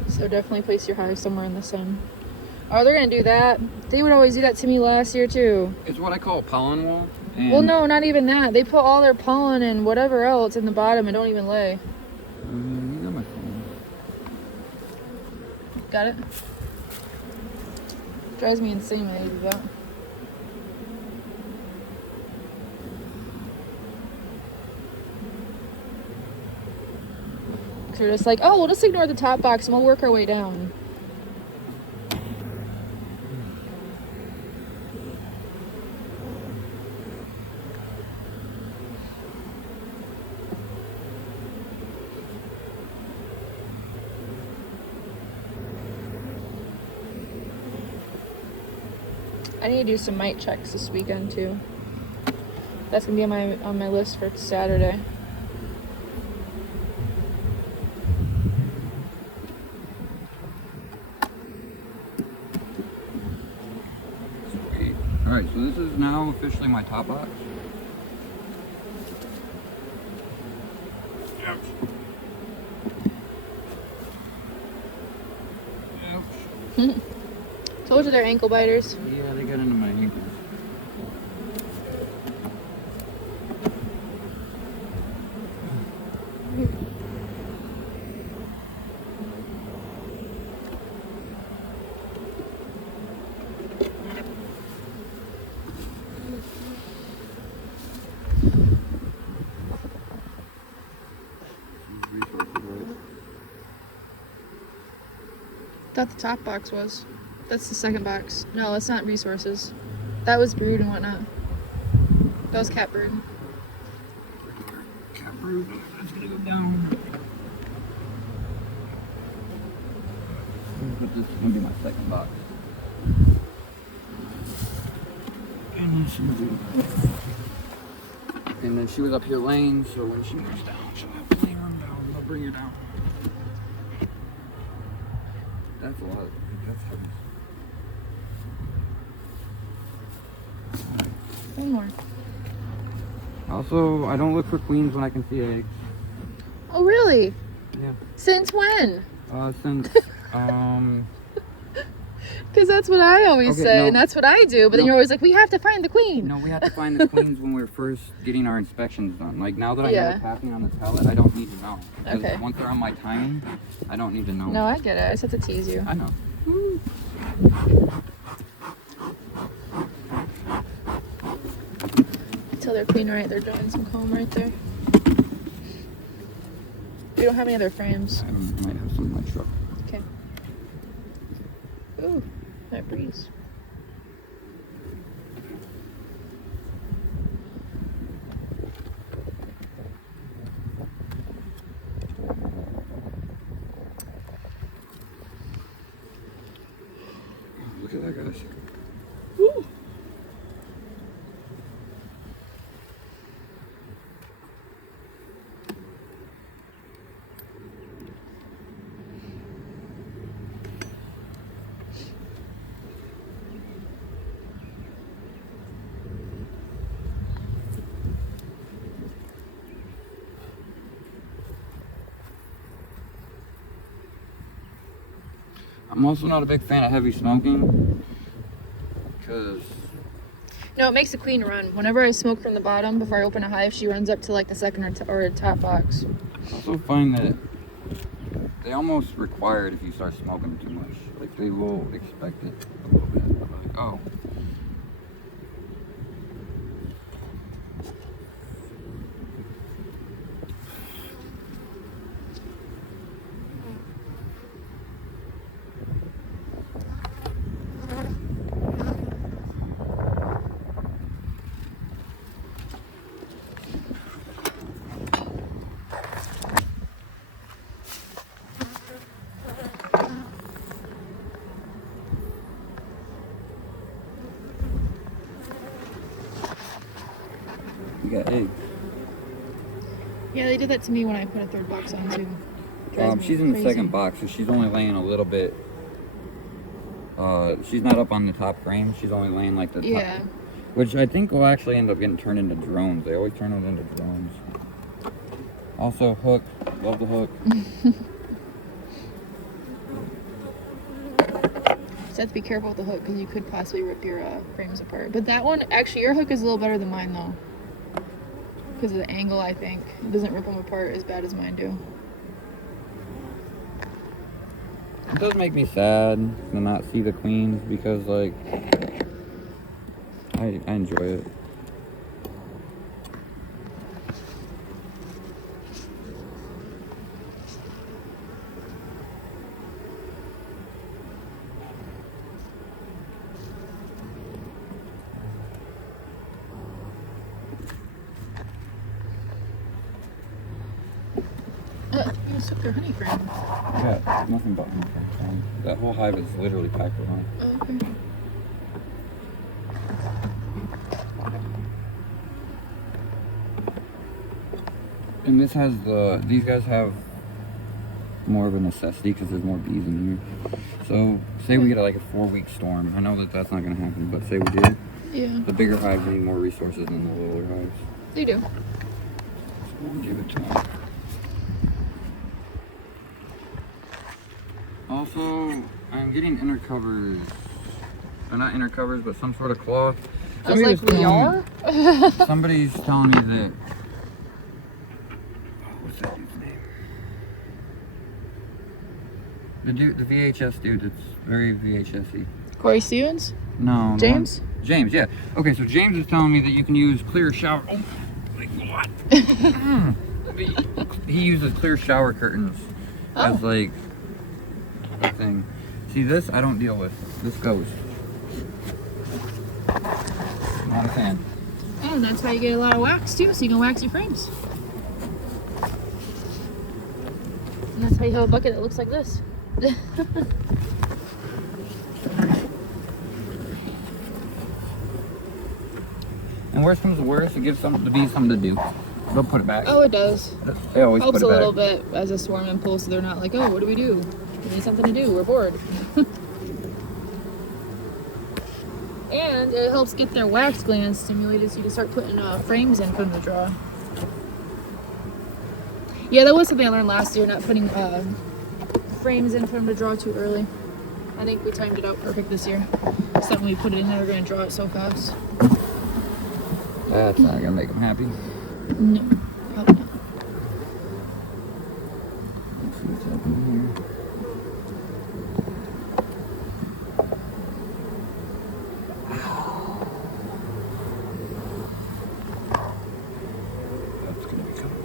So definitely place your hive somewhere in the sun. Oh, they're going to do that. They would always do that to me last year too. It's what I call a pollen wall. Well, no, not even that. They put all their pollen and whatever else in the bottom and don't even lay. You got my phone. Got it? Drives me insane when they do that. So we're just like, oh, we'll just ignore the top box and we'll work our way down. I need to do some mite checks this weekend too. That's gonna be on my list for Saturday. Sweet. All right, so this is now officially my top box. Ouch. Ouch. Told you they're ankle biters. Yeah, they got into my ankles. Thought the top box was. That's the second box. No, that's not resources. That was brood and whatnot. That was cat brood. Cat brood. It's gonna go down. But this is gonna be my second box. And then she was up here laying, so when she moves down, she'll have to lay on down. They'll bring her down. That's a lot. That's heavy. One more. Also, I don't look for queens when I can see eggs. Oh, really? Yeah. Since when? Since Because that's what I always Okay, say, no. and that's what I do. But then No. you're always like, we have to find the queen. no, we have to find the queens when we're first getting our inspections done. Like now that I know Yeah. what's happening on this pallet, I don't need to know. 'Cause Okay. Once they're on my timing, I don't need to know. No, I get it. I just have to tease you. I know. Until they're clean right, they're doing some comb right there. We don't have any other frames. I might have some in my truck. Okay. Ooh, that breeze. Look at that, guys. Ooh. I'm also not a big fan of heavy smoking because No, it makes the queen run. Whenever I smoke from the bottom before I open a hive, she runs up to like the second or top box. I also find that they almost require it if you start smoking too much. Like they will expect it a little bit. Like, oh. You got eggs. Yeah, they did that to me when I put a third box on too. Drives me She's in the crazy. second box, so she's only laying a little bit. She's not up on the top frame. She's only laying like the top. Yeah. Which I think will actually end up getting turned into drones. They always turn them into drones. Also, hook. Love the hook. Just have to be careful with the hook because you could possibly rip your frames apart. But that one, actually, your hook is a little better than mine though. Because of the angle, I think. It doesn't rip them apart as bad as mine do. It does make me sad to not see the queens because, like, I enjoy it. You just took their honey frame. Yeah, nothing but honey. That whole hive is literally packed with honey. Oh, okay. And this has these guys have more of a necessity because there's more bees in here. So, say we get like a 4-week storm. I know that that's not going to happen, but say we did. Yeah. The bigger hives need more resources than the littler hives. They do. So we'll give it to them. Also, I'm getting inner covers. Or not inner covers, but some sort of cloth. I was like, we are? Somebody's telling me that. What's that dude's name? The VHS dude that's very VHS-y. Corey Stevens? No. James? James, yeah. Okay, so James is telling me that you can use clear shower. Oh, like what? He uses clear shower curtains as like a thing. See, this I don't deal with. This goes. Not a fan. And that's how you get a lot of wax too, so you can wax your frames. And that's how you have a bucket that looks like this. And worst comes to worst, it gives the bees something to do. They'll put it back. Oh, it does. They always Helps put it a back. little bit as a swarm impulse, so they're not like, oh, what do? We need something to do. We're bored. And it helps get their wax glands stimulated so you can start putting frames in from the draw. Yeah, that was something I learned last year, not putting frames in from the draw too early. I think we timed it out perfect this year. So that when we put it in there, we're going to draw it so fast. That's not going to make them happy. No, probably not. Let's see what's happening here. That's going to be coming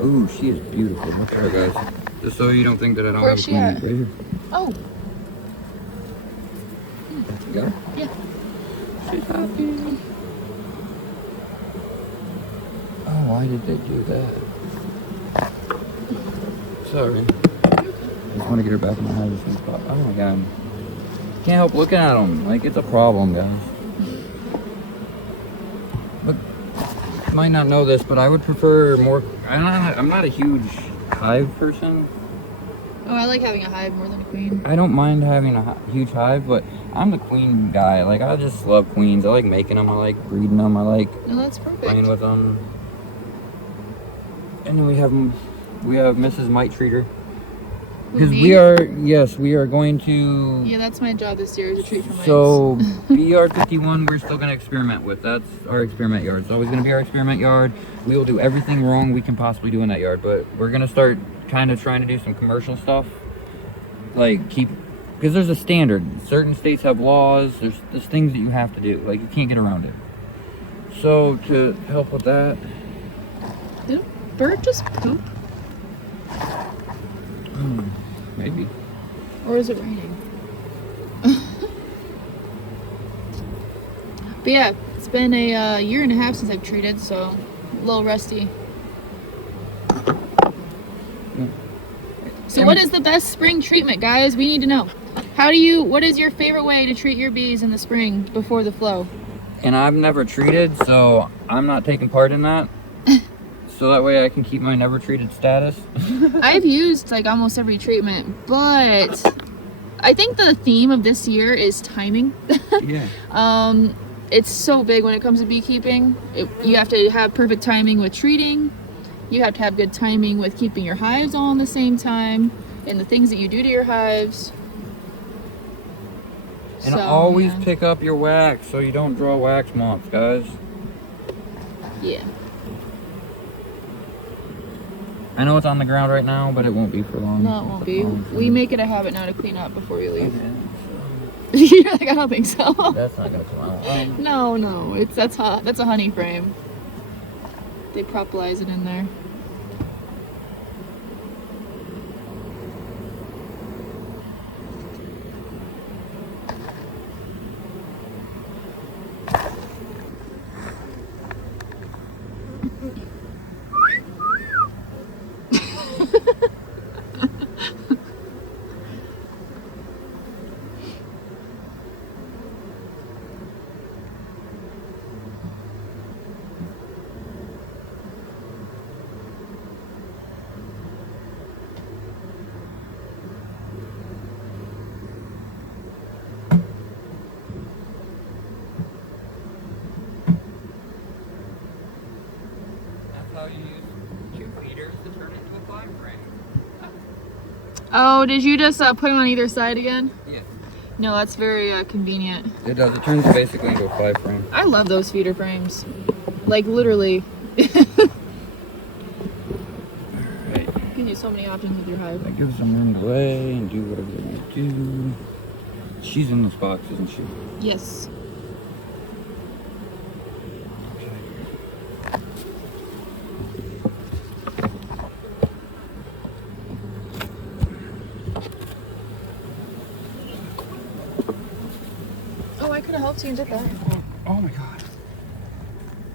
Ooh, she is beautiful. Look at her, guys. Just so you don't think that I don't Where's have a she queen. at? Right here. Oh, You got her? yeah. She's happy. Oh, why did they do that? Sorry. I just want to get her back in the hive. Oh my god. Can't help looking at them. Like, it's a problem, guys. But you might not know this, but I would prefer more. I'm not a huge hive person. Oh, I like having a hive more than a queen. I don't mind having a huge hive, but I'm the queen guy. Like, I just love queens. I like making them. I like breeding them. I like No, that's perfect. playing with them. And then we have Mrs. Mite Treater. Because we are going to. Yeah, that's my job this year, is a treat for mites. So BR51, we're still going to experiment with. That's our experiment yard. It's always going to be our experiment yard. We will do everything wrong we can possibly do in that yard, but we're going to start kind of trying to do some commercial stuff. Like, because there's a standard. Certain states have laws. There's things that you have to do. Like, you can't get around it. So to help with that, Did a bird just poop? maybe. Or is it raining? But yeah, it's been a year and a half since I've treated, so a little rusty. So what is the best spring treatment, guys? We need to know. What is your favorite way to treat your bees in the spring before the flow? And I've never treated, so I'm not taking part in that. So that way I can keep my never treated status. I've used like almost every treatment, but I think the theme of this year is timing. Yeah. It's so big when it comes to beekeeping. You have to have perfect timing with treating. You have to have good timing with keeping your hives all in the same time and the things that you do to your hives. And always pick up your wax so you don't draw wax moths, guys. Yeah. I know it's on the ground right now, but it won't be for long. No, it won't be. We make it a habit now to clean up before we leave. Okay, You're like, I don't think so. that's not gonna come out. No, that's a honey frame. They propolize it in there. How you use 2 feeders to turn it into a 5 frame. Oh, did you just put them on either side again? Yeah. No, that's very convenient. It does. It turns basically into a 5 frame. I love those feeder frames. Like, literally. Alright. Gives you so many options with your hive. That gives them room to lay and do whatever they want to do. She's in this box, isn't she? Yes. Oh, I could have helped you did that. Oh my god.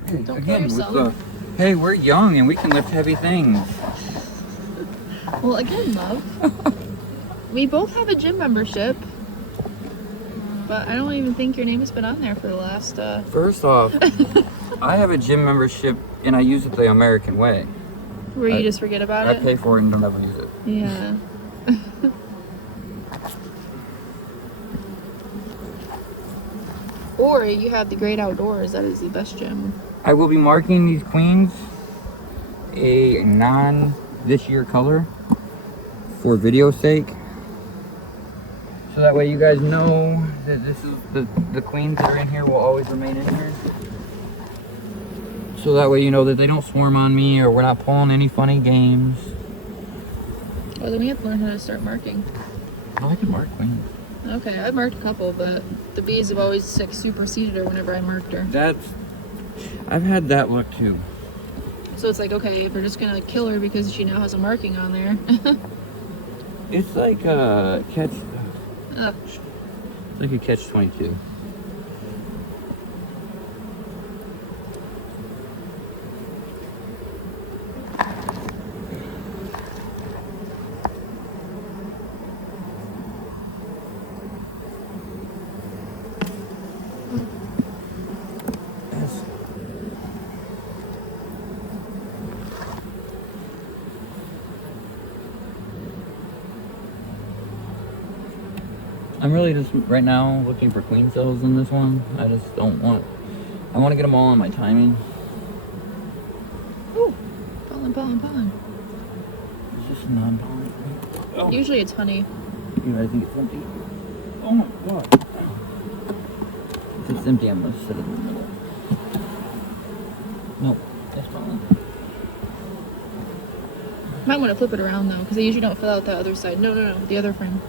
Hey, Don't again, kill yourself. with the, hey, we're young and we can lift heavy things. Well, again, love. We both have a gym membership. But I don't even think your name has been on there for the last First off, I have a gym membership and I use it the American way. where you just forget about I it. pay for it and don't ever use it. Yeah. Or you have the great outdoors. That is the best gym. I will be marking these queens a non this year color for video sake. So that way you guys know that this is the queens that are in here will always remain in here. So that way you know that they don't swarm on me or we're not pulling any funny games. Well, then we have to learn how to start marking. Oh, I can mark queens. Okay, I've marked a couple, but the bees have always like superseded her whenever I marked her. I've had that look too. So it's like, okay, if we're just gonna kill her because she now has a marking on there. It's like a catch. Ugh. It's like a catch-22. I'm really just right now looking for queen cells in this one. I just don't want. I want to get them all on my timing. Ooh, pollen. It's just non-pollen. Oh. Usually it's honey. Yeah, I think it's empty. Oh my god. If it's empty, I'm gonna sit it in the middle. Nope, that's pollen. Might want to flip it around though, because they usually don't fill out the other side. No, the other frame.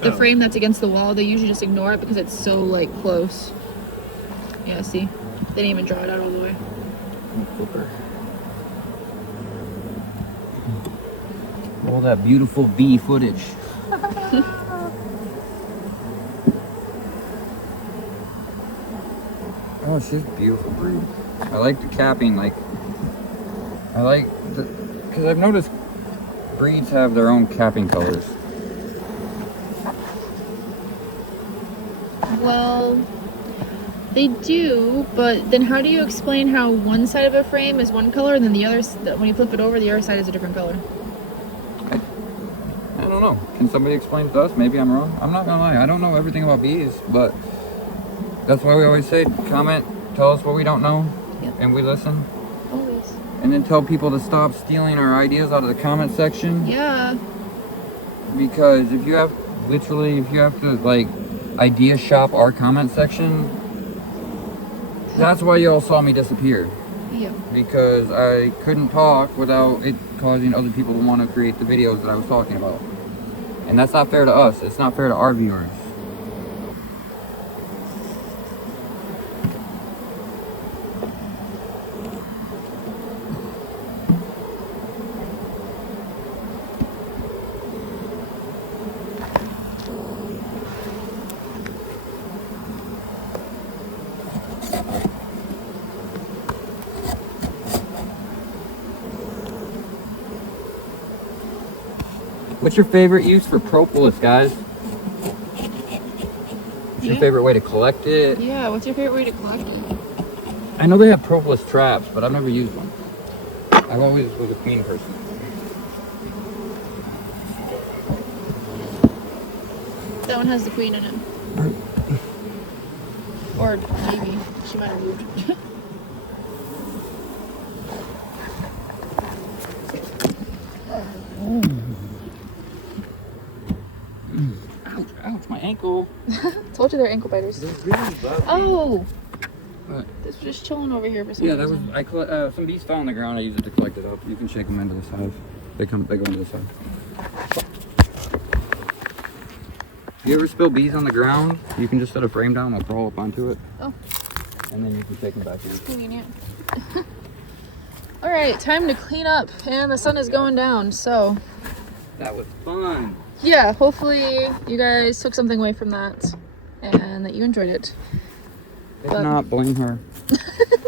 The frame that's against the wall, they usually just ignore it because it's so like close. Yeah, see? They didn't even draw it out all the way. Flipper. All that beautiful bee footage. Oh, she's beautiful breed. I like the capping, like, I like the, because I've noticed breeds have their own capping colors. Well, they do, but then how do you explain how one side of a frame is one color and then the other, when you flip it over, the other side is a different color? I don't know. Can somebody explain to us? Maybe I'm wrong. I'm not gonna lie. I don't know everything about bees, but that's why we always say, comment, tell us what we don't know, Yep. and we listen. Always. And then tell people to stop stealing our ideas out of the comment section. Yeah. Because if you have, literally, if you have to, like, idea shop our comment section, that's why y'all saw me disappear. Yeah. Because I couldn't talk without it causing other people to want to create the videos that I was talking about. And that's not fair to us. It's not fair to our viewers. What's your favorite use for propolis, guys? What's your favorite way to collect it? Yeah, what's your favorite way to collect it? I know they have propolis traps, but I've never used one. I've always was a queen person. That one has the queen in it. Or maybe. She might have moved. Ouch, ouch, my ankle. Told you they're ankle biters. They're really bugging. Oh! What? This was just chilling over here for some Yeah, that was, reason. some bees fell on the ground. I used it to collect it up. You can shake them into this hive. They go into this hive. You ever spill bees on the ground? You can just set a frame down, they'll crawl up onto it. Oh. And then you can take them back in. Convenient. Alright, time to clean up. And the sun is going down, so That was fun. yeah, hopefully you guys took something away from that and that you enjoyed it. If not, blame her.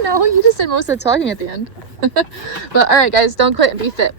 No, you just did most of the talking at the end. But alright guys, don't quit and be fit.